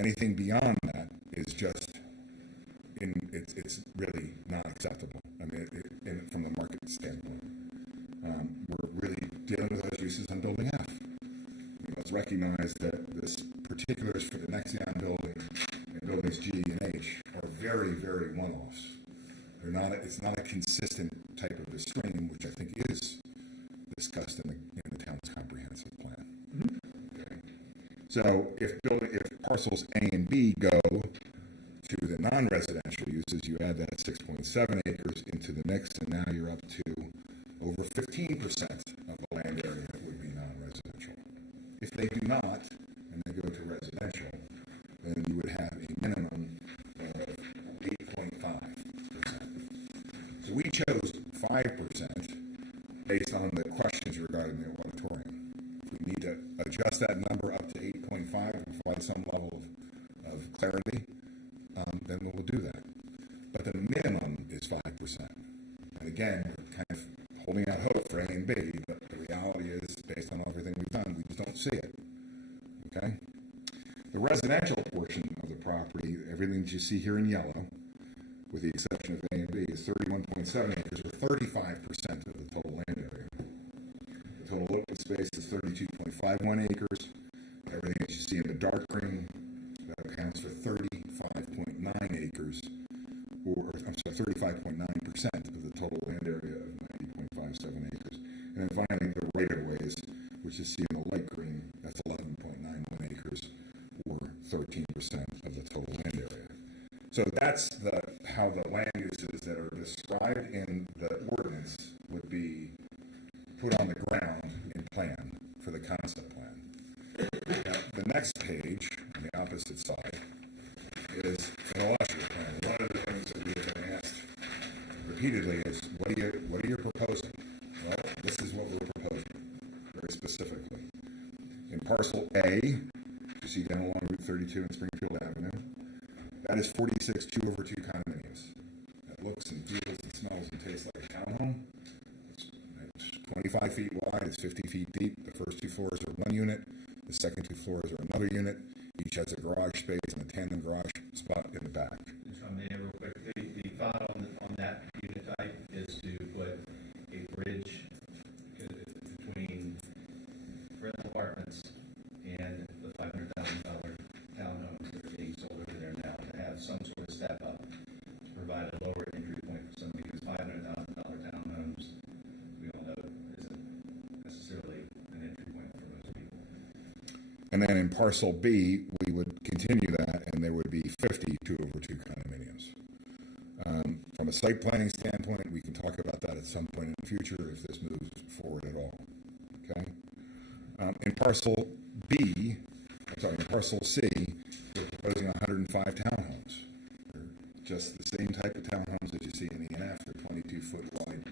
Anything beyond that is just, it's really not acceptable. I mean, from the market standpoint. We're really dealing with those uses on building F. Let's recognize that this particulars for the Nexion building and buildings G and H are very, very one-offs. It's not a consistent type of a stream, which I think is discussed in the town's comprehensive plan. Mm-hmm. Okay. So if parcels A and B go to the non-residential uses, you add that 6.7 acres into the mix, and now you're up to over 15% of the land area would be non-residential. If they do not, and they go to residential, then you would have a minimum of 8.5%. So we chose 5% based on the questions regarding the auditorium. If we need to adjust that number up to 8.5 and provide some level of clarity, then we will do that. But the minimum is 5%. And again, we're kind of holding out hope for A and B, but the reality is, based on everything we've done, we just don't see it. Okay? The residential portion of the property, everything that you see here in yellow, with the exception of A and B, is 31.7 acres, or 35% of the total land area. The total open space is 32.51 acres. Everything that you see in the dark green, that accounts for 35.9 acres, or, 35.9% of the total land area of 90.57 acres. And then finally, the right-of-ways, which you see in the light green, that's 11.91 acres, or 13% of the total land area. So that's how the land uses that are described in the ordinance would be put on the ground in plan for the concept plan. Now, the next page, on the opposite side, is an illustrative plan. One of the things that we have been asked repeatedly is, what are you proposing? Well, this is what we're proposing, very specifically. In parcel A, you see down along Route 32 and Springfield Avenue, that is 46 2/2 condominiums. That looks and feels and smells and tastes like a townhome. It's 25 feet wide, it's 50 feet deep. The first two floors are one unit, the second two floors are another unit. Each has a garage space and a tandem garage spot in the back. Just on there real quick, the thought on that unit type is to put a bridge between rental apartments and the $500,000 townhomes that are being And then in parcel B, we would continue that, and there would be 50 2/2 condominiums. From a site planning standpoint, we can talk about that at some point in the future if this moves forward at all. Okay? In parcel C, we're proposing 105 townhomes. They're just the same type of townhomes that you see in ENF. They're 22-foot wide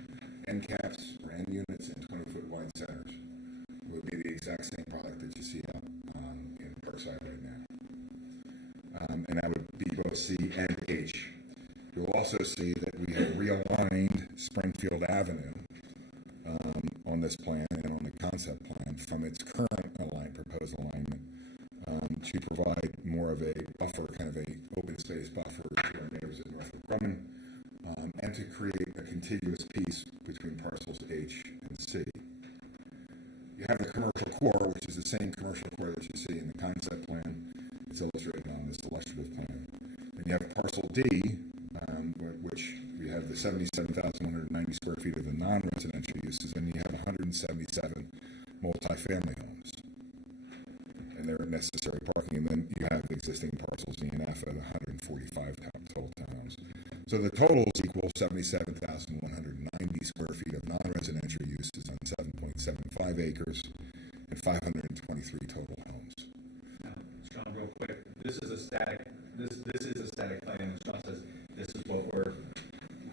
end caps or end units and 20-foot wide centers. It would be the exact same product that you see out in Parkside right now. And that would be both C and H. You'll also see that we have realigned Springfield Avenue on this plan and on the concept plan from its current proposed alignment to provide more of a buffer, kind of a open space buffer to our neighbors at North Grumman, and to create a contiguous piece between parcels H and C. You have the commercial core, which is the same commercial core that you see in the concept plan. It's illustrated on this illustrative plan. Then you have parcel D, which we have the 77,190 square feet of the non-residential uses, and you have 177 multifamily homes. And their necessary parking, and then you have existing parcels ENF at 145 total townhomes. So the totals equal 77,190 square feet of non-residential uses on 7.75 acres and 523 total homes. Now, Sean, real quick, this is a static plan, and Sean says this is what we're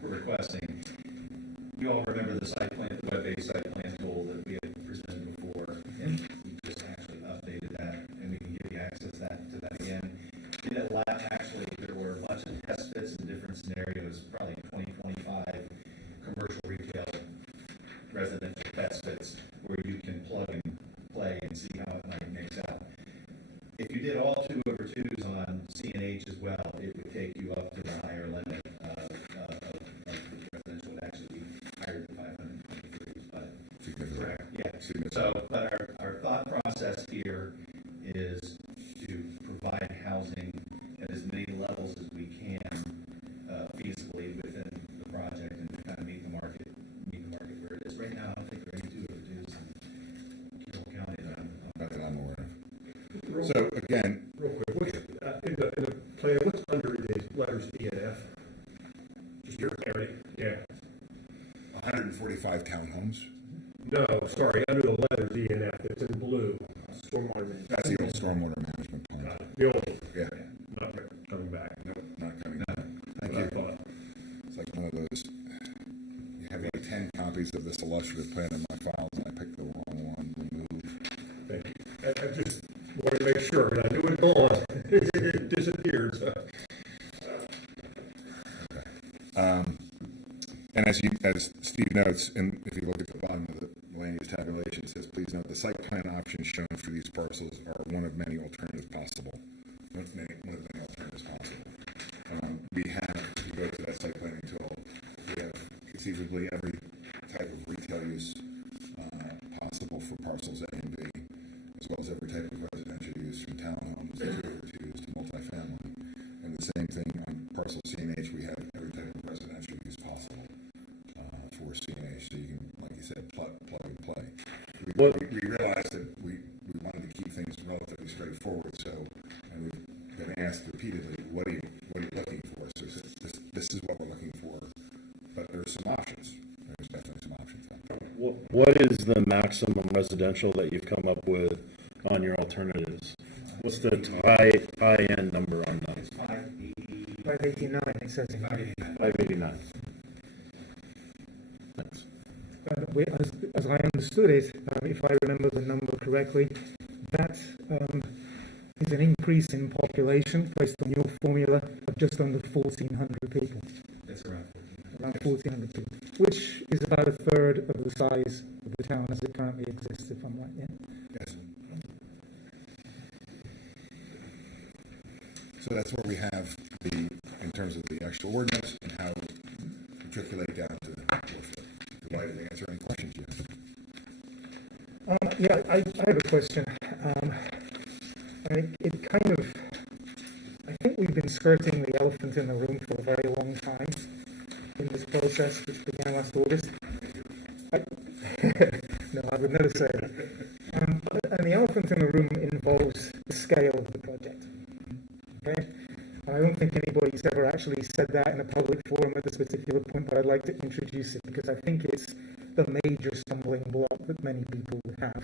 requesting. You all remember the site plan, the web-based site plan tool that we had presented before, and we just actually updated that, and we can give you access to that again. In that lab, actually, there were a bunch of test fits in different scenarios, probably 20, 25 commercial, retail, residential test fits, where you can plug and play and see how it might mix out. If you did all 2/2s on C and H as well, it would take you up to the higher limit of residential. Would actually be higher than 523. But correct, yeah. So, but our thought process here is to provide housing at as many levels as we can feasibly within the project, and to kind of meet the market where it is right now. I don't think there are any 2/2s in Carroll County Not that I'm aware of. So again, real quick, in the plan, what's under these letters E and F? Just your clarity. Yeah. 145 townhomes. No, sorry, under the letters E and F, it's in blue. Stormwater management. That's the old stormwater management plan. The old, Yeah. not coming back. No, not coming back. Thank you. It's like one of those. You have maybe 10 copies of this illustrative plan in my files, and I picked the wrong one. Remove. Thank you. I just wanted to make sure, and I knew it gone. It disappeared. So. Okay. And as Steve notes, and if you look at the bottom of the land use tabulation, it says, please note the site plan options shown for these parcels are one of many alternatives possible. One of many alternatives possible. We have, if you go to that site planning tool, we have conceivably every type of retail use possible for parcels A and B, as well as every type of residential use from townhomes to 2/2s to multifamily. And the same thing on parcel C and H, we have every type of residential use possible for C and H. So you can, like you said, plug and play. We realized that we wanted to keep things relatively straightforward. So, and we've been asked repeatedly, what are you looking for? So this is what we're looking for. But there's some options. There's definitely some options out there. What is the maximum residential that you've come up with on your alternatives? What's the high end number on that? It's 580. 589, it says. 589. As I understood it, if I remember the number correctly, that is an increase in population based on your formula of just under 1,400 people. It's around 1,400 people, which is about a third of the size of the town as it currently exists, if I'm right, yeah? Yes. So that's where we have in terms of the actual ordinance and how we matriculate down to the provided to answer any questions you have. Yeah, I have a question. It kind of, I think we've been skirting the elephant in the room for a very long time in this process, which began last August. No, I would never say that. And the elephant in the room involves the scale of the project. Okay? I don't think anybody's ever actually said that in a public forum at this particular point, but I'd like to introduce it because I think it's the major stumbling block that many people would have.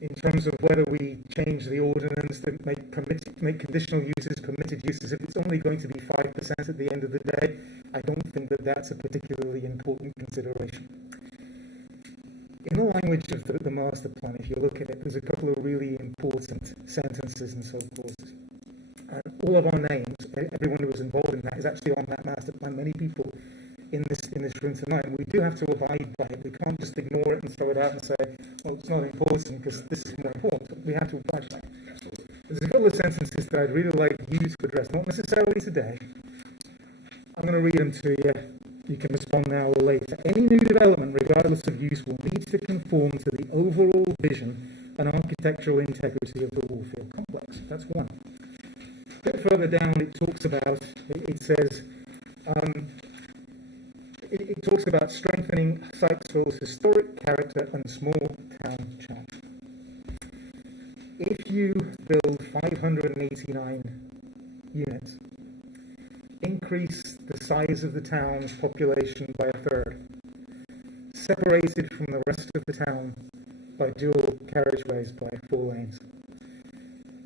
In terms of whether we change the ordinance that make conditional uses permitted uses, if it's only going to be 5% at the end of the day, I don't think that that's a particularly important consideration. In the language of the master plan, if you look at it, there's a couple of really important sentences and so forth. All of our names, everyone who was involved in that is actually on that master plan. Many people in this room tonight, and we do have to abide by it. We can't just ignore it and throw it out and say, well, it's not important because this is more important. We have to abide by it. There's a couple of sentences that I'd really like you to address, not necessarily today. I'm going to read them to you. You can respond now or later. Any new development, regardless of use, will need to conform to the overall vision and architectural integrity of the Warfield complex. That's one. A bit further down, it talks about, it says, it talks about strengthening Sykesville's historic character and small town charm. If you build 589 units, increase the size of the town's population by a third, separated from the rest of the town by dual carriageways by 4 lanes,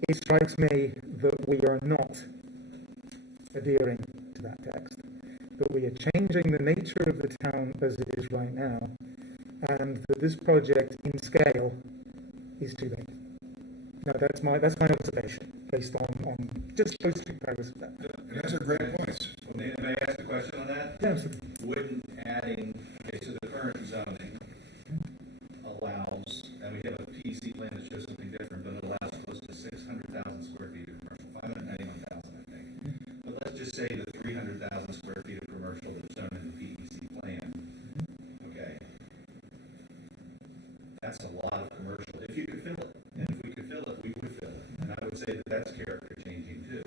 it strikes me that we are not adhering to that text, that we are changing the nature of the town as it is right now, and that this project in scale is too big. Now that's my observation based on just those 2 paragraphs of that. And those are great points. May I ask a question on that? Yeah, absolutely. Wouldn't adding, okay, so the current zoning allows, and we have a PC plan that shows something different, but it allows close to 600,000 square feet of commercial, 591,000, I think. But let's just say the 300,000 square feet of commercial that's shown in the PEC plan. Okay. That's a lot of commercial. If you could fill it, and if we could fill it, we would fill it. And I would say that that's character changing too.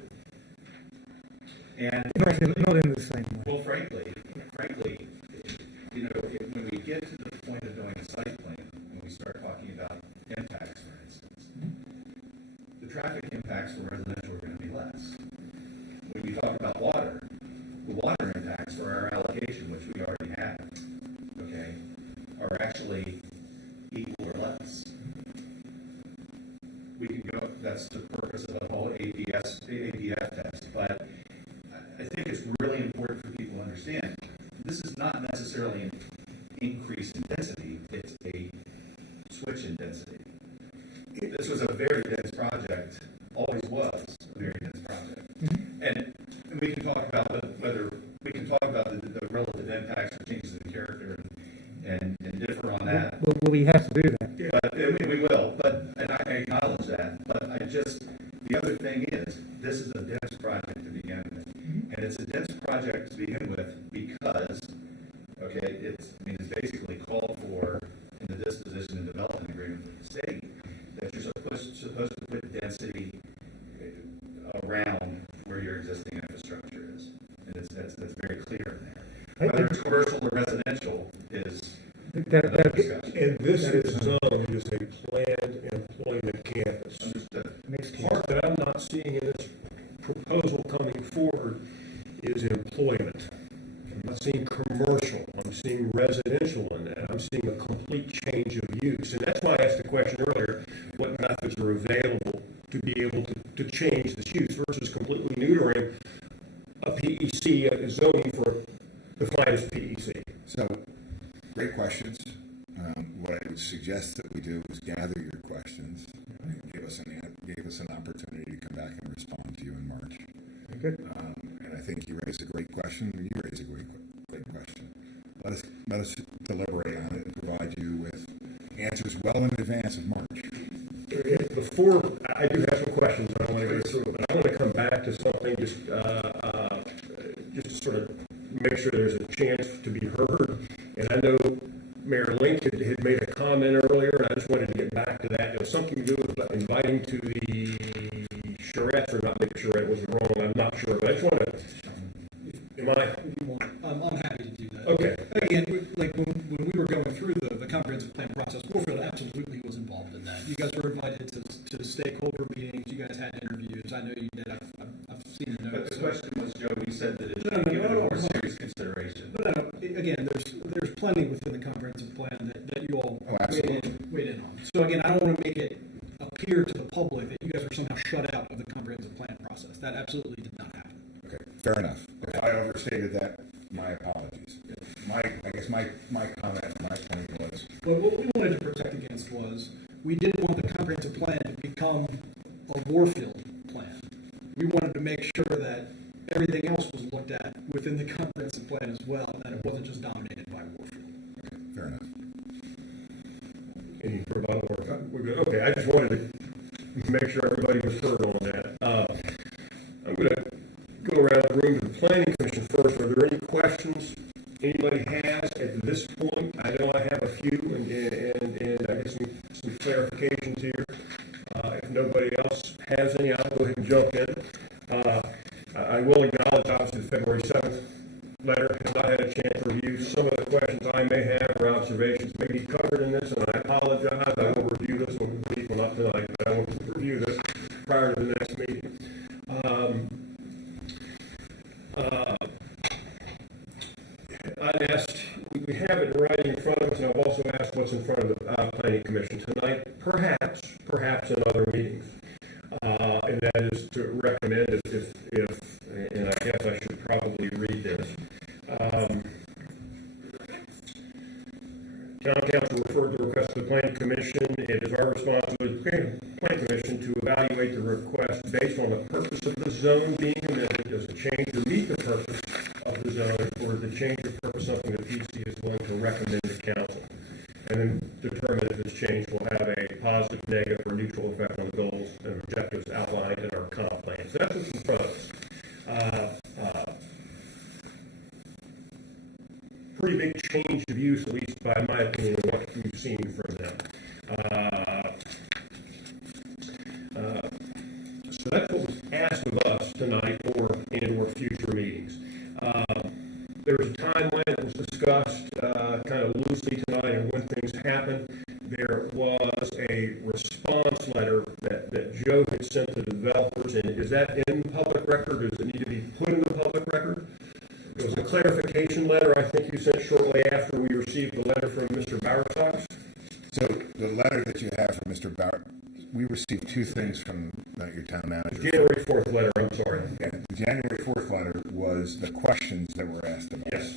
And not in the same way. well, frankly, you know, when we get to the point of doing a site plan, when we start talking about impacts, for instance, the traffic impacts for residential are going to be less. When you talk about water, the water impacts for our allocation, which we already have, okay, are actually equal or less. We can go, that's the purpose of the whole ADF test, but I think it's really important for people to understand this is not necessarily an increase in density, it's a switch in density. This was a very dense project, always was a very dense project. And we can talk about the relative impacts or changes in character and differ on that. Well, we have to do that. But we will, and I acknowledge that, but the other thing is, this is a dense project to begin with. And it's a dense project to begin with because, okay, it's basically called for in the disposition and development agreement with the state that you're supposed to put density around where your existing infrastructure is. And that's very clear in there. Whether it's commercial or residential is another discussion. And this is zoned as a planned employment campus. Understood. The part that I'm not seeing in this proposal coming forward is employment. I'm not seeing commercial, I'm seeing residential in that. I'm seeing a complete change of use. And that's why I asked the question earlier, what methods are available to be able to change this use versus completely neutering a PEC zoning for defined as PEC. So, great questions. What I would suggest that we do is gather your questions and give us an opportunity to come back and respond to you in March. Good. And I think you raised a great question. You raised a great question. Let us deliberate on it and provide you with answers well in advance of March. Before, I do have some questions I don't want to go through, but I want to come back to something just to sort of make sure there's a chance to be heard. And I know Mayor Link had made a comment earlier, and I just wanted to get back to that. It was something to do with inviting to the charrette, or not maybe charrette was wrong, I'm not sure, but I just want to, I'm happy to do that. Okay. Again, like when we were going through the comprehensive plan process, Warfield absolutely was involved in that. that you guys were somehow shut out of the comprehensive plan process. That absolutely did not happen. Okay, fair enough. If I overstated that, my apologies. I guess my comment, my point was, But what we wanted to protect against was, we didn't want the comprehensive plan to become a Warfield plan. We wanted to make sure that everything else was looked at within the comprehensive plan as well, and that it wasn't just dominated by Warfield. okay, fair enough. Any further more? We're good. Okay, I just wanted to make sure everybody was heard on that. I'm going to go around the room to the planning commission first. Are there any questions anybody has at this point? I know I have a few, and I guess some clarifications here. If nobody else has any, I'll go ahead and jump in. I will acknowledge, obviously, the February 7th letter. Has not had a chance to review. Some of the questions I may have or observations may be covered in this, and I apologize. I will review this one brief, well, not tonight, but I will review this prior to the next meeting. I asked, we have it in writing in front of us, and I've also asked what's in front of the planning commission tonight, perhaps in other meetings. And that is to recommend if and I guess I should probably read this. Town council referred the request to the planning commission. It is our responsibility, the planning commission, to evaluate the request based on the purpose of the zone being amended. Does the change to meet the purpose of the zone, or is the change of purpose something the PC is going to recommend to council? And then determine if this change will have a positive, negative, or neutral effect on the goals and objectives outlined in our comp plan. So that's what's in front of us. Pretty big change of use, at least by my opinion, of what we've seen from them. So that's what was asked of us tonight or future meetings. There was a timeline that was discussed kind of loosely tonight and when things happened. There was a response letter that Joe had sent to the developers, and is that in public record, or does it need to be put in the public record? There was a clarification letter I think you sent shortly after we received the letter from Mr. Bowersox. So the letter that you have from Mr. Bauer, we received two things from your town manager. The January 4th letter, I'm sorry. Yeah, the January 4th letter was the questions that were asked of us. Yes.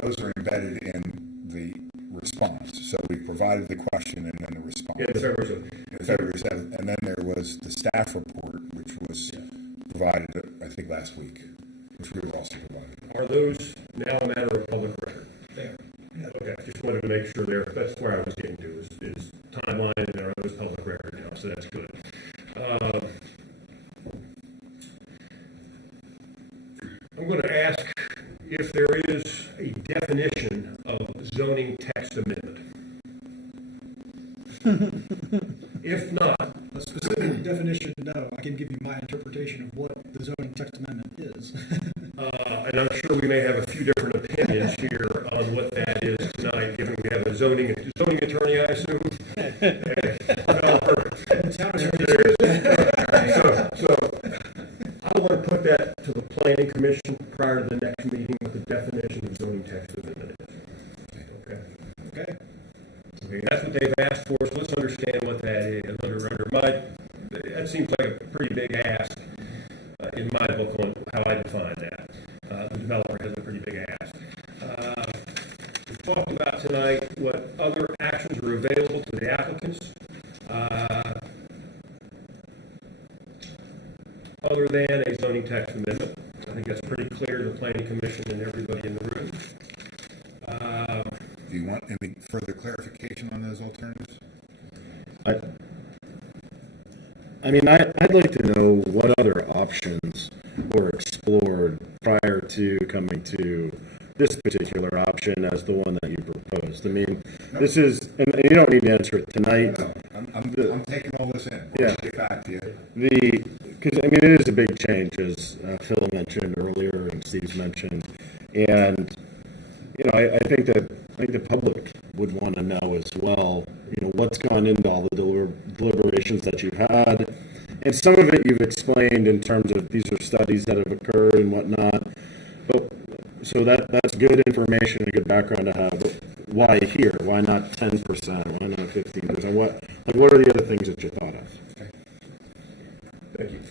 Those are embedded in the response. So we provided the question and then the response. Yeah, February 7th. And then there was the staff report, which was provided, I think, last week, which we were also provided. Are those now a matter of public record? They are. Okay, just wanted to make sure there. That's where I was getting to is timeline, and there are those public record now, so that's good. I'm going to ask if there is a definition of zoning text amendment. If not, A specific definition, no. I can give you my interpretation of what the zoning text amendment is. and I'm sure we may have a few different opinions here on what that is tonight, given we have a zoning attorney, I assume. So I want to put that to the planning commission prior to the next meeting with the definition of zoning text amendment is. Okay. That's what they've asked for, so let's understand what that is. That seems like a pretty big ask in my book on how I define that. The developer has a pretty big ask. We talked about tonight what other actions are available to the applicants. Other than a zoning text amendment. I think that's pretty clear to the planning commission and everybody in the room. Do you want any further clarification on those alternatives? I'd like to know what other options were explored prior to coming to this particular option as the one that you proposed. This is, and you don't need to answer it tonight. No, I'm taking all this in. We'll get back to you. Because it is a big change, as Phil mentioned earlier and Steve's mentioned, and I think the public would want to know as well, what's gone into all the deliberations that you've had. And some of it you've explained in terms of these are studies that have occurred and whatnot. But so that's good information and good background to have. But why here? Why not 10%? Why not 15%? What are the other things that you thought of? Thank you.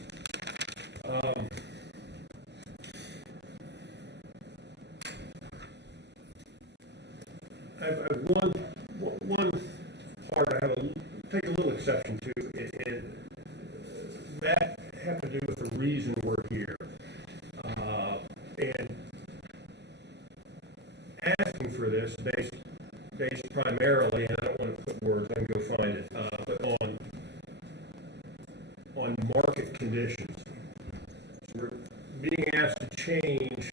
I have one part I have take a little exception to, and that had to do with the reason we're here. And asking for this based primarily, and I don't want to put words, I can go find it, but on market conditions. So we're being asked to change,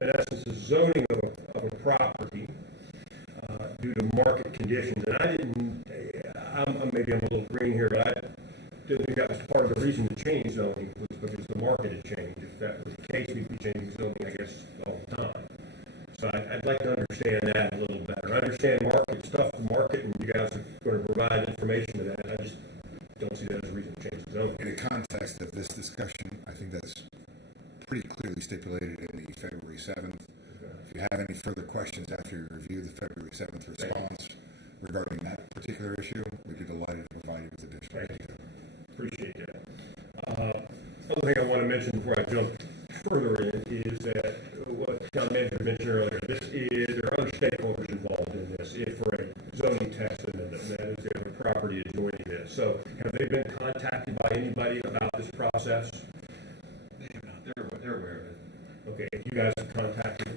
in essence, the zoning of a property due to market conditions. And maybe I'm a little green here, but I didn't think that was part of the reason to change zoning, was because the market had changed. If that was the case, we'd be changing zoning, I guess, all the time. So I'd like to understand that a little better. I understand market stuff, market, and you guys are going to provide information to that. I just don't see that as a reason to change the zoning. In the context of this discussion, I think that's pretty clearly stipulated in the February 7th. If you have any further questions after you review the February 7th response regarding that particular issue, we'd be delighted to provide you with additional data. Appreciate that. Other thing I want to mention before I jump further in is that what Town Manager mentioned earlier, there are other stakeholders involved in this for a zoning text amendment, and that is they have a property adjoining this. So have they been contacted by anybody about this process? They're aware of it. Okay, you guys have contacted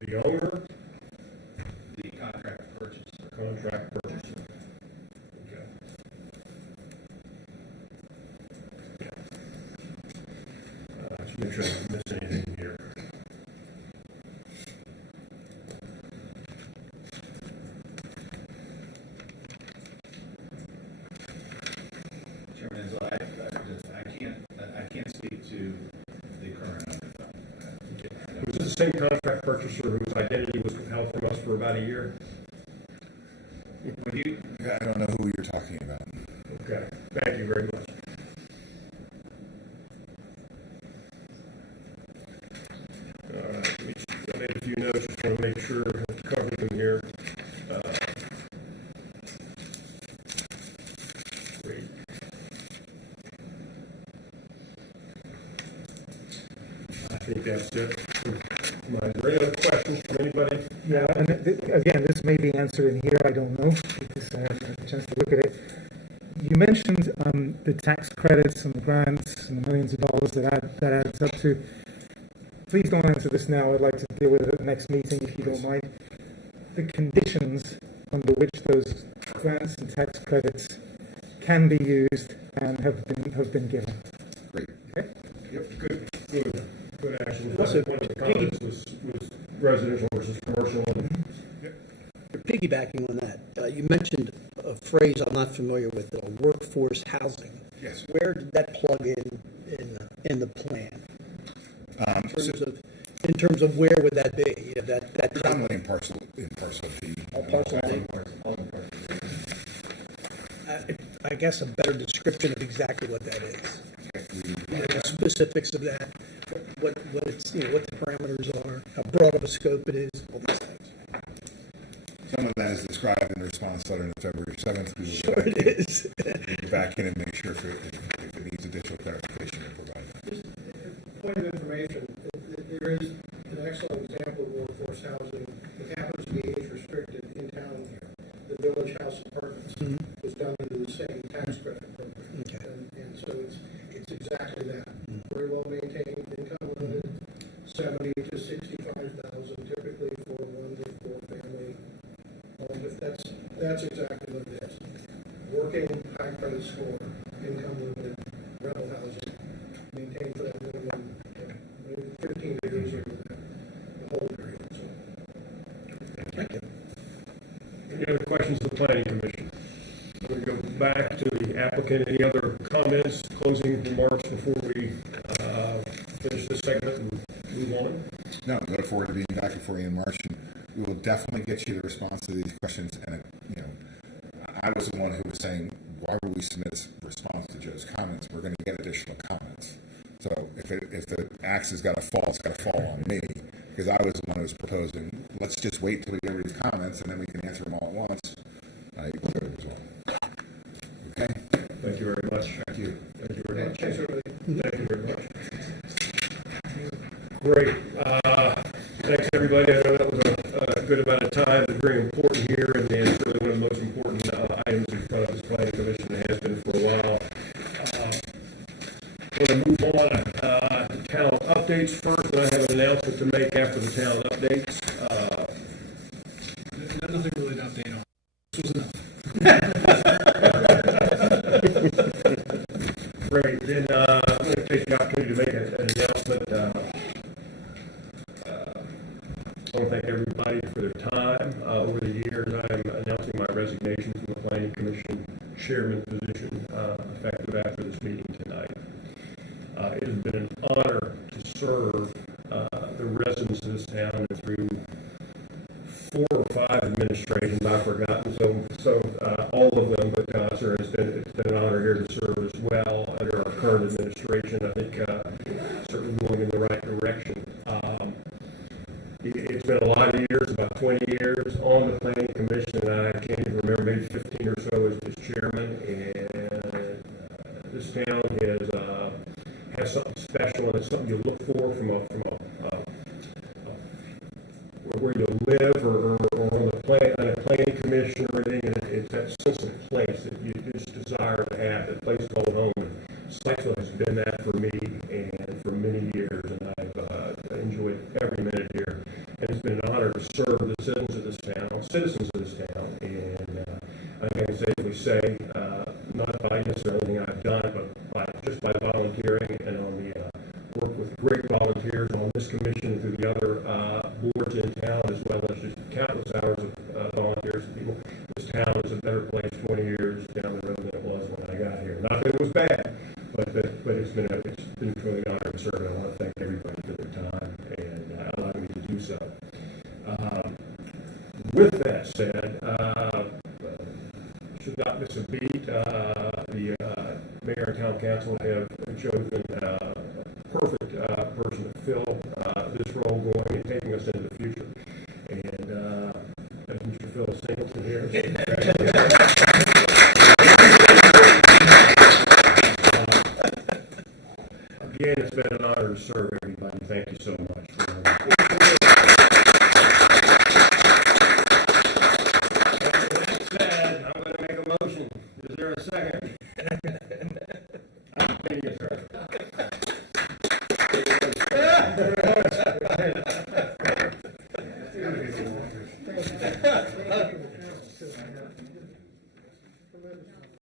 the owner? The contract purchaser. Contract purchaser. Okay. Just make sure I don't miss anything here. Chairman, so I can't speak to the current owner. Was it the same contract purchaser whose identity was withheld from us for about a year? I don't know who you're talking about. Okay, thank you very much. All right, I made a few notes, just want to make sure I've covered them here. Great. I think that's it. Are there any other questions from anybody? Yeah, and again, this may be answered in here, I don't know, because I haven't had a chance to look at it. You mentioned the tax credits and the grants and the millions of dollars that adds up to. Please don't answer this now, I'd like to deal with it at the next meeting if you don't mind. The conditions under which those grants and tax credits can be used and have been given. Great. Okay? Yep, good action. One of the comments was residential versus commercial. Piggybacking on that, you mentioned a phrase I'm not familiar with, workforce housing. Yes. Where did that plug in the plan? In terms of where would that be? You know, that predominantly in parcel B. All parcel B. I guess a better description of exactly what that is. The specifics of that, what it's, what the parameters are, how broad of a scope it is, all these things. Some of that is described in the response letter on February 7th. We will Sure it is. Go back in and make sure if it needs additional clarification, we'll provide it. Just a point of information, there is an excellent example of workforce housing that happens to be age restricted in town here. The Village House Apartments was done under the same tax credit program. Okay. And so it's exactly that. Very well maintained, income limited, 70 to 65,000 typically for a 1 to 4 family. If that's exactly what it is. Working, high credit score, income limited, rental housing, maintained for that minimum, 15 days or the whole period. So. Thank you. Any other questions of the Planning Commission? We're going to go back to the applicant. Any other comments, closing remarks before we finish this segment and move on? No, I look forward to being back before you in March, and we will definitely get you the response to these questions. And I was the one who was saying, why would we submit a response to Joe's comments? We're going to get additional comments. So if the axe has got to fall, it's got to fall on me, because I was the one who was proposing, let's just wait till we get these comments and then we can answer them all at once. Okay? Thank you very much. Thank you. Great. Thanks, everybody. I know that was a good amount of time, but very important here, and it's really one of the most important items in front of this planning commission that has been for a while. We're going to move on to town updates first, and I have an announcement to make after the town updates. Nothing really to update on. This was enough. Great. Then I'm going to take the opportunity to make an announcement. I want to thank everybody for their time. Over the years, I'm announcing my resignation from the Planning Commission chairman position, effective after this meeting tonight. It has been an honor to serve the residents of this town through 4 or 5 administrations. I've forgotten so all of them, but sir, it's been an honor here to serve as well under our current administration. I think certainly going in the right direction. It's been a lot of years, about 20 years on the Planning Commission. I can't even remember, maybe 15 or so as chairman, and this town has something special, and it's something you look for from where you live or on a planning commission or anything, and it's that sense of place that you just desire to have, that place called home. Sykesville has been that for me and for many years, and I've enjoyed every minute here. And it's been an honor to serve the citizens of this town, and I can safely say, not by necessarily anything I've done, but just by volunteering and on the work with great volunteers on this commission and through the other boards in town, as well as just countless hours of volunteers and people. This town is a better place 20 years down the road than it was when I got here. Not that it was bad, but it's been truly an honor to serve, and I want to thank everybody for their time and allowing me to do so. With that said, should not miss a beat. The mayor and town council have chosen a perfect person to fill this role going and taking us into the future. And as Mr. Phil Singleton here. Again, it's been an honor to serve everybody. Thank you so much. Is there a second? Yes, sir.